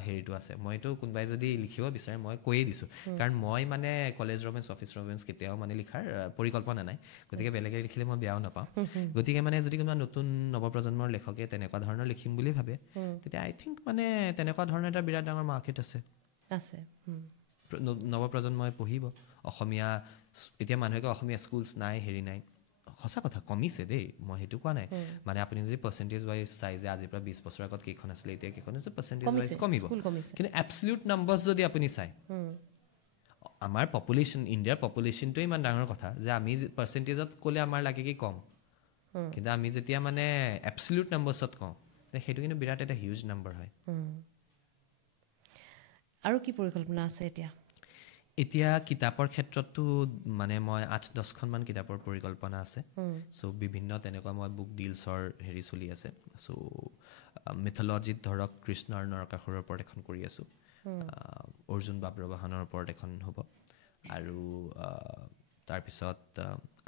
হেৰিটো আছে মইতো কোনোবাই যদি লিখিব বিচাৰে মই কৈয়ে দিছোঁ কাৰণ মই মানে কলেজ ৰোমেন্স অফিচ ৰোমেন্স কেতিয়াও মানে লিখাৰ পৰিকল্পনা নাই গতিকে বেলেগে লিখিলে মই বেয়াও নাপাওঁ গতিকে মানে যদি কোনোবা নতুন নৱপ্ৰজন্মৰ লেখকে তেনেকুৱা ধৰণৰ লিখিম বুলি ভাবে তেতিয়া আই থিংক মানে তেনেকুৱা ধৰণৰ এটা বিৰাট ডাঙৰ মাৰ্কেট আছে আছে নৱপ্ৰজন্মই পঢ়িব অসমীয়া এতিয়া মানুহে অসমীয়া স্কুলছ নাই হেৰি নাই সঁচা কথা কমিছে দেই মই সেইটো কোৱা নাই মানে আপুনি যদি পাৰ্চেণ্টেজ ৱাইজ চাই যে আজিৰ পৰা 20 বছৰ আগত কেইখন আছিলে এতিয়া কেইখন আছে পাৰ্চেণ্টেজ ৱাইজ কমিব কিন্তু এবছলিউট নাম্বাৰ্ছ যদি আপুনি চায় আমাৰ পপুলেশ্যন ইণ্ডিয়াৰ পপুলেশ্যনটোৱে ইমান ডাঙৰ কথা যে আমি পাৰ্চেণ্টেজত ক'লে আমাৰ লাগে কি কম কিন্তু আমি যেতিয়া মানে এবছলিউট নাম্বাৰ্ছত কওঁ সেইটো কিন্তু বিৰাট এটা হিউজ নাম্বাৰ হয় আৰু কি পৰিকল্পনা আছে এতিয়া কিতাপৰ ক্ষেত্ৰতো মানে মই 8-10খনমান কিতাপৰ পৰিকল্পনা আছে চ' বিভিন্ন তেনেকুৱা মই বুক ডিলছৰ হেৰি চলি আছে চ' মিথলজিত ধৰক কৃষ্ণৰ নৰকাসুৰৰ ওপৰত এখন কৰি আছোঁ অৰ্জুন বাব্ৰবাহনৰ ওপৰত এখন হ'ব আৰু তাৰপিছত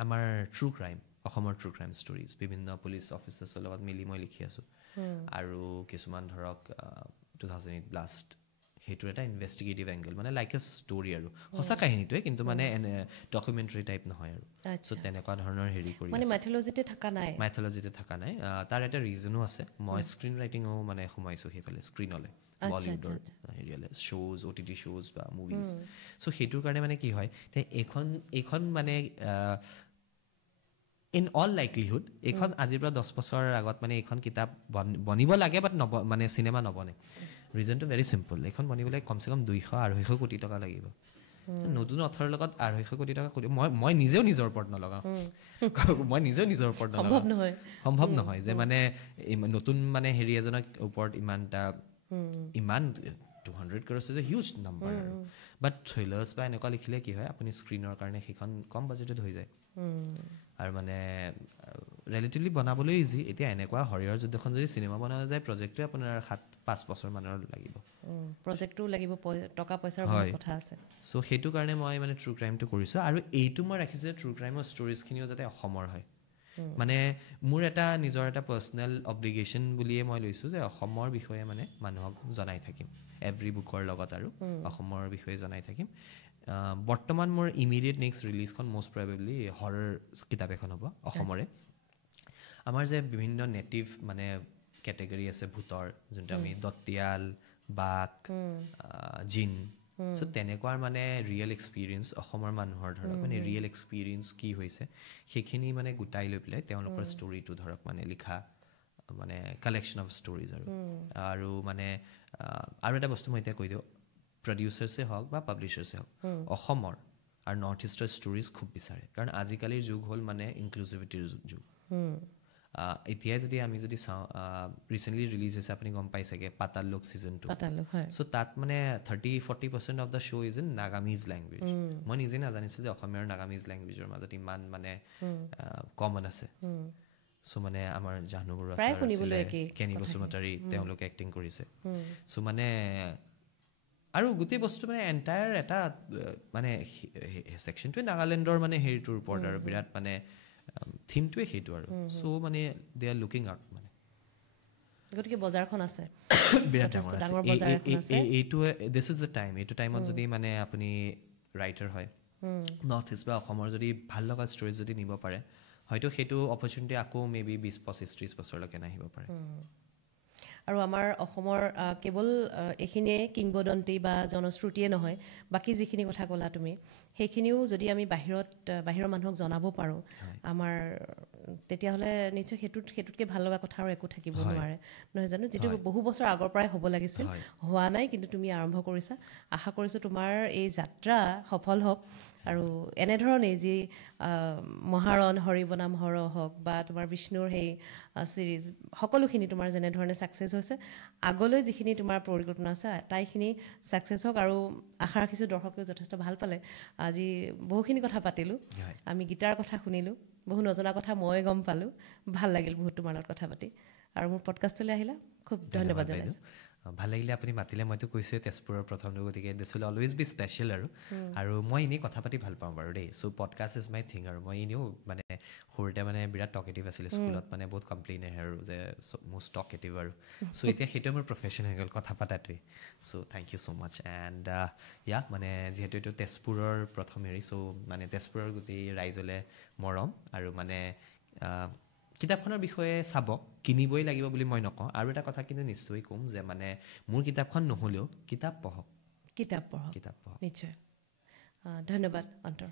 আমাৰ ট্ৰু ক্ৰাইম অসমৰ ট্ৰু ক্ৰাইম ষ্টৰিজ বিভিন্ন পুলিচ অফিচাৰ্ছৰ লগত মিলি মই লিখি আছোঁ আৰু কিছুমান ধৰক 2008 ব্লাষ্ট সেইটোৰ এটা ইনভেষ্টিগেটিভ এংগল মানে লাইক এ ষ্টৰি আৰু সঁচা কাহিনীটোৱে কিন্তু মানে ডকুমেণ্টাৰী টাইপ নহয় আৰু চ' তেনেকুৱা ধৰণৰ হেৰি কৰি মানে মাইথলজিতে থকা নাই তাৰ এটা ৰিজনো আছে মই স্ক্ৰীন ৰাইটিঙো মানে সোমাইছোঁ সেইফালে স্ক্ৰীনলৈ বলিউডৰ হেৰিয়ালে শ্ব'জ OTT শ্ব'জ বা মুভিজ চ' সেইটোৰ কাৰণে মানে কি হয় এইখন মানে ইন অল লাইকলিহুড এইখন আজিৰ পৰা 10 বছৰৰ আগত মানে এইখন কিতাপ বনিব লাগে বাট মানে চিনেমা নবনে ৰিজনটো ভেৰি চিম্পল এইখন বনিবলৈ কমচে কম 200-250 কোটি টকা লাগিব নতুন অথৰৰ লগত 250 কোটি টকা মই নিজেও নিজৰ ওপৰত নলগাওঁ সম্ভৱ নহয় যে মানে নতুন মানে হেৰি এজনৰ ওপৰত ইমান 200 crores is a huge number আৰু বাট থ্ৰিলাৰ্ছ বা এনেকুৱা লিখিলে কি হয় আপুনি স্ক্ৰীনৰ কাৰণে সেইখন কম বাজেটত হৈ যায় আৰু মানে ৰিলেটিভলি বনাবলৈ ইজি এতিয়া এনেকুৱা হৰিহৰ যুদ্ধখন যদি চিনেমা বনোৱা যায় প্ৰজেক্টটোৱে আপোনাৰ 7-5 বছৰ মানৰ লাগিব প্ৰজেক্টটো লাগিব টকা পইচাৰ কথা আছে চ' সেইটো কাৰণে মই মানে ট্ৰু ক্ৰাইমটো কৰিছোঁ আৰু এইটো মই ৰাখিছোঁ যে ট্ৰু ক্ৰাইমৰ ষ্টৰিজখিনিও যাতে অসমৰ হয় মানে মোৰ এটা নিজৰ এটা পাৰ্চনেল অব্লিগেশ্যন বুলিয়ে মই লৈছোঁ যে অসমৰ বিষয়ে মানে মানুহক জনাই থাকিম এভৰি বুকৰ লগত আৰু অসমৰ বিষয়ে জনাই থাকিম বৰ্তমান মোৰ ইমিডিয়েট নেক্সট ৰিলিজখন মষ্ট প্ৰবেবলি হৰৰ কিতাপ এখন হ'ব অসমৰে আমাৰ যে বিভিন্ন নেটিভ মানে কেটেগৰী আছে ভূতৰ যোনটো আমি দত্তিয়াল বাঘ জিন চ' তেনেকুৱাৰ মানে ৰিয়েল এক্সপিৰিয়েঞ্চ অসমৰ মানুহৰ ধৰক মানে ৰিয়েল এক্সপিৰিয়েঞ্চ কি হৈছে সেইখিনি মানে গোটাই লৈ পেলাই তেওঁলোকৰ ষ্টৰিটো ধৰক মানে লিখা মানে কালেকশ্যন অফ ষ্টৰিজ আৰু মানে আৰু এটা বস্তু মই এতিয়া কৈ দিওঁ প্ৰডিউচাৰ্ছে হওক বা পাব্লিচাৰ্ছে হওক অসমৰ আৰু নৰ্থ ইষ্টৰ ষ্টৰিজ খুব বিচাৰে কাৰণ আজিকালিৰ যুগ হ'ল মানে ইনক্লুচিভিটিৰ যুগ এতিয়াই যদি আমি যদি চাওঁ ৰিচেণ্টলি ৰিলিজ হৈছে আপুনি গম পাই চাগে পাতাল লোক ছিজন 2 চ' তাত মানে 30-40% of the show' is in Nagamese language মই নিজে নাজানিছোঁ যে অসমীয়া আৰু নাগামিজ লেংগুৱেজৰ মাজত ইমান মানে কমন আছে চ' মানে আমাৰ জাহ্নু বৰুৱা কেনি বসুমতাৰী তেওঁলোকে এক্টিং কৰিছে চ' মানে আৰু গোটেই বস্তু মানে এণ্টায়াৰ এটা মানে ছেকশ্যনটোৱে নাগালেণ্ডৰ মানে হেৰিটোৰ ওপৰত আৰু বিৰাট মানে থিমটোৱে সেইটো আৰু চ' মানে দে আৰ লুকিং আউট মানে গতিকে বজাৰখন আছে বিৰাট ডাঙৰ আছে এইটো দিছ ইজ দ্য টাইম এইটো টাইমত যদি মানে আপুনি ৰাইটাৰ হয় নৰ্থ ইষ্ট বা অসমৰ যদি ভাল লগা ষ্টৰিজ যদি নিব পাৰে হয়তো সেইটো অপৰচুনিটি আকৌ মেবি 20-25-30 বছৰলৈকে নাহিব পাৰে আৰু আমাৰ অসমৰ কেৱল এইখিনিয়ে কিংবদন্তি বা জনশ্ৰুতিয়ে নহয় বাকী যিখিনি কথা ক'লা তুমি সেইখিনিও যদি আমি বাহিৰৰ মানুহক জনাব পাৰোঁ আমাৰ তেতিয়াহ'লে নিশ্চয় সেইটোতকৈ ভাল লগা কথা আৰু একো থাকিব নোৱাৰে নহয় জানো যিটো বহু বছৰ আগৰ পৰাই হ'ব লাগিছিল হোৱা নাই কিন্তু তুমি আৰম্ভ কৰিছা আশা কৰিছোঁ তোমাৰ এই যাত্ৰা সফল হওক আৰু এনেধৰণেই যি মহাৰণ হৰিবনাম হৰ হওক বা তোমাৰ বিষ্ণুৰ সেই ছিৰিজ সকলোখিনি তোমাৰ যেনেধৰণে ছাকচেছ হৈছে আগলৈ যিখিনি তোমাৰ পৰিকল্পনা আছে আটাইখিনি ছাকচেছ হওক আৰু আশা ৰাখিছোঁ দৰ্শকেও যথেষ্ট ভাল পালে আজি বহুখিনি কথা পাতিলোঁ আমি গীতাৰ কথা শুনিলোঁ বহু নজনা কথা মই গম পালোঁ ভাল লাগিল বহুত তোমাৰ লগত কথা পাতি আৰু মোৰ পডকাষ্টলৈ আহিলা খুব ধন্যবাদ জনাইছোঁ ভাল লাগিলে আপুনি মাতিলে মইতো কৈছোঁৱে তেজপুৰৰ প্ৰথমটো গতিকে this will always be special আৰু মই এনেই কথা পাতি ভাল পাওঁ বাৰু দেই so' podcast is my thing আৰু মই এনেও মানে সৰুতে মানে বিৰাট টকেটিভ আছিলোঁ স্কুলত মানে বহুত কমপ্লেইন আহে আৰু যে মষ্ট টকেটিভ আৰু চ' এতিয়া সেইটোৱে মোৰ প্ৰফেশ্যন হৈ গ'ল কথা পতাটোৱে so' thank you so' much and মানে যিহেতু এইটো তেজপুৰৰ প্ৰথম হেৰি চ' মানে তেজপুৰৰ গোটেই ৰাইজলৈ মৰম আৰু মানে কিতাপখনৰ বিষয়ে চাব কিনিবই লাগিব বুলি মই নকওঁ আৰু এটা কথা কিন্তু নিশ্চয় ক'ম যে মানে মোৰ কিতাপখন নহ'লেও কিতাপ পঢ়ক কিতাপ পঢ়ক কিতাপ পঢ়ক। নিশ্চয়। ধন্যবাদ অন্তৰ।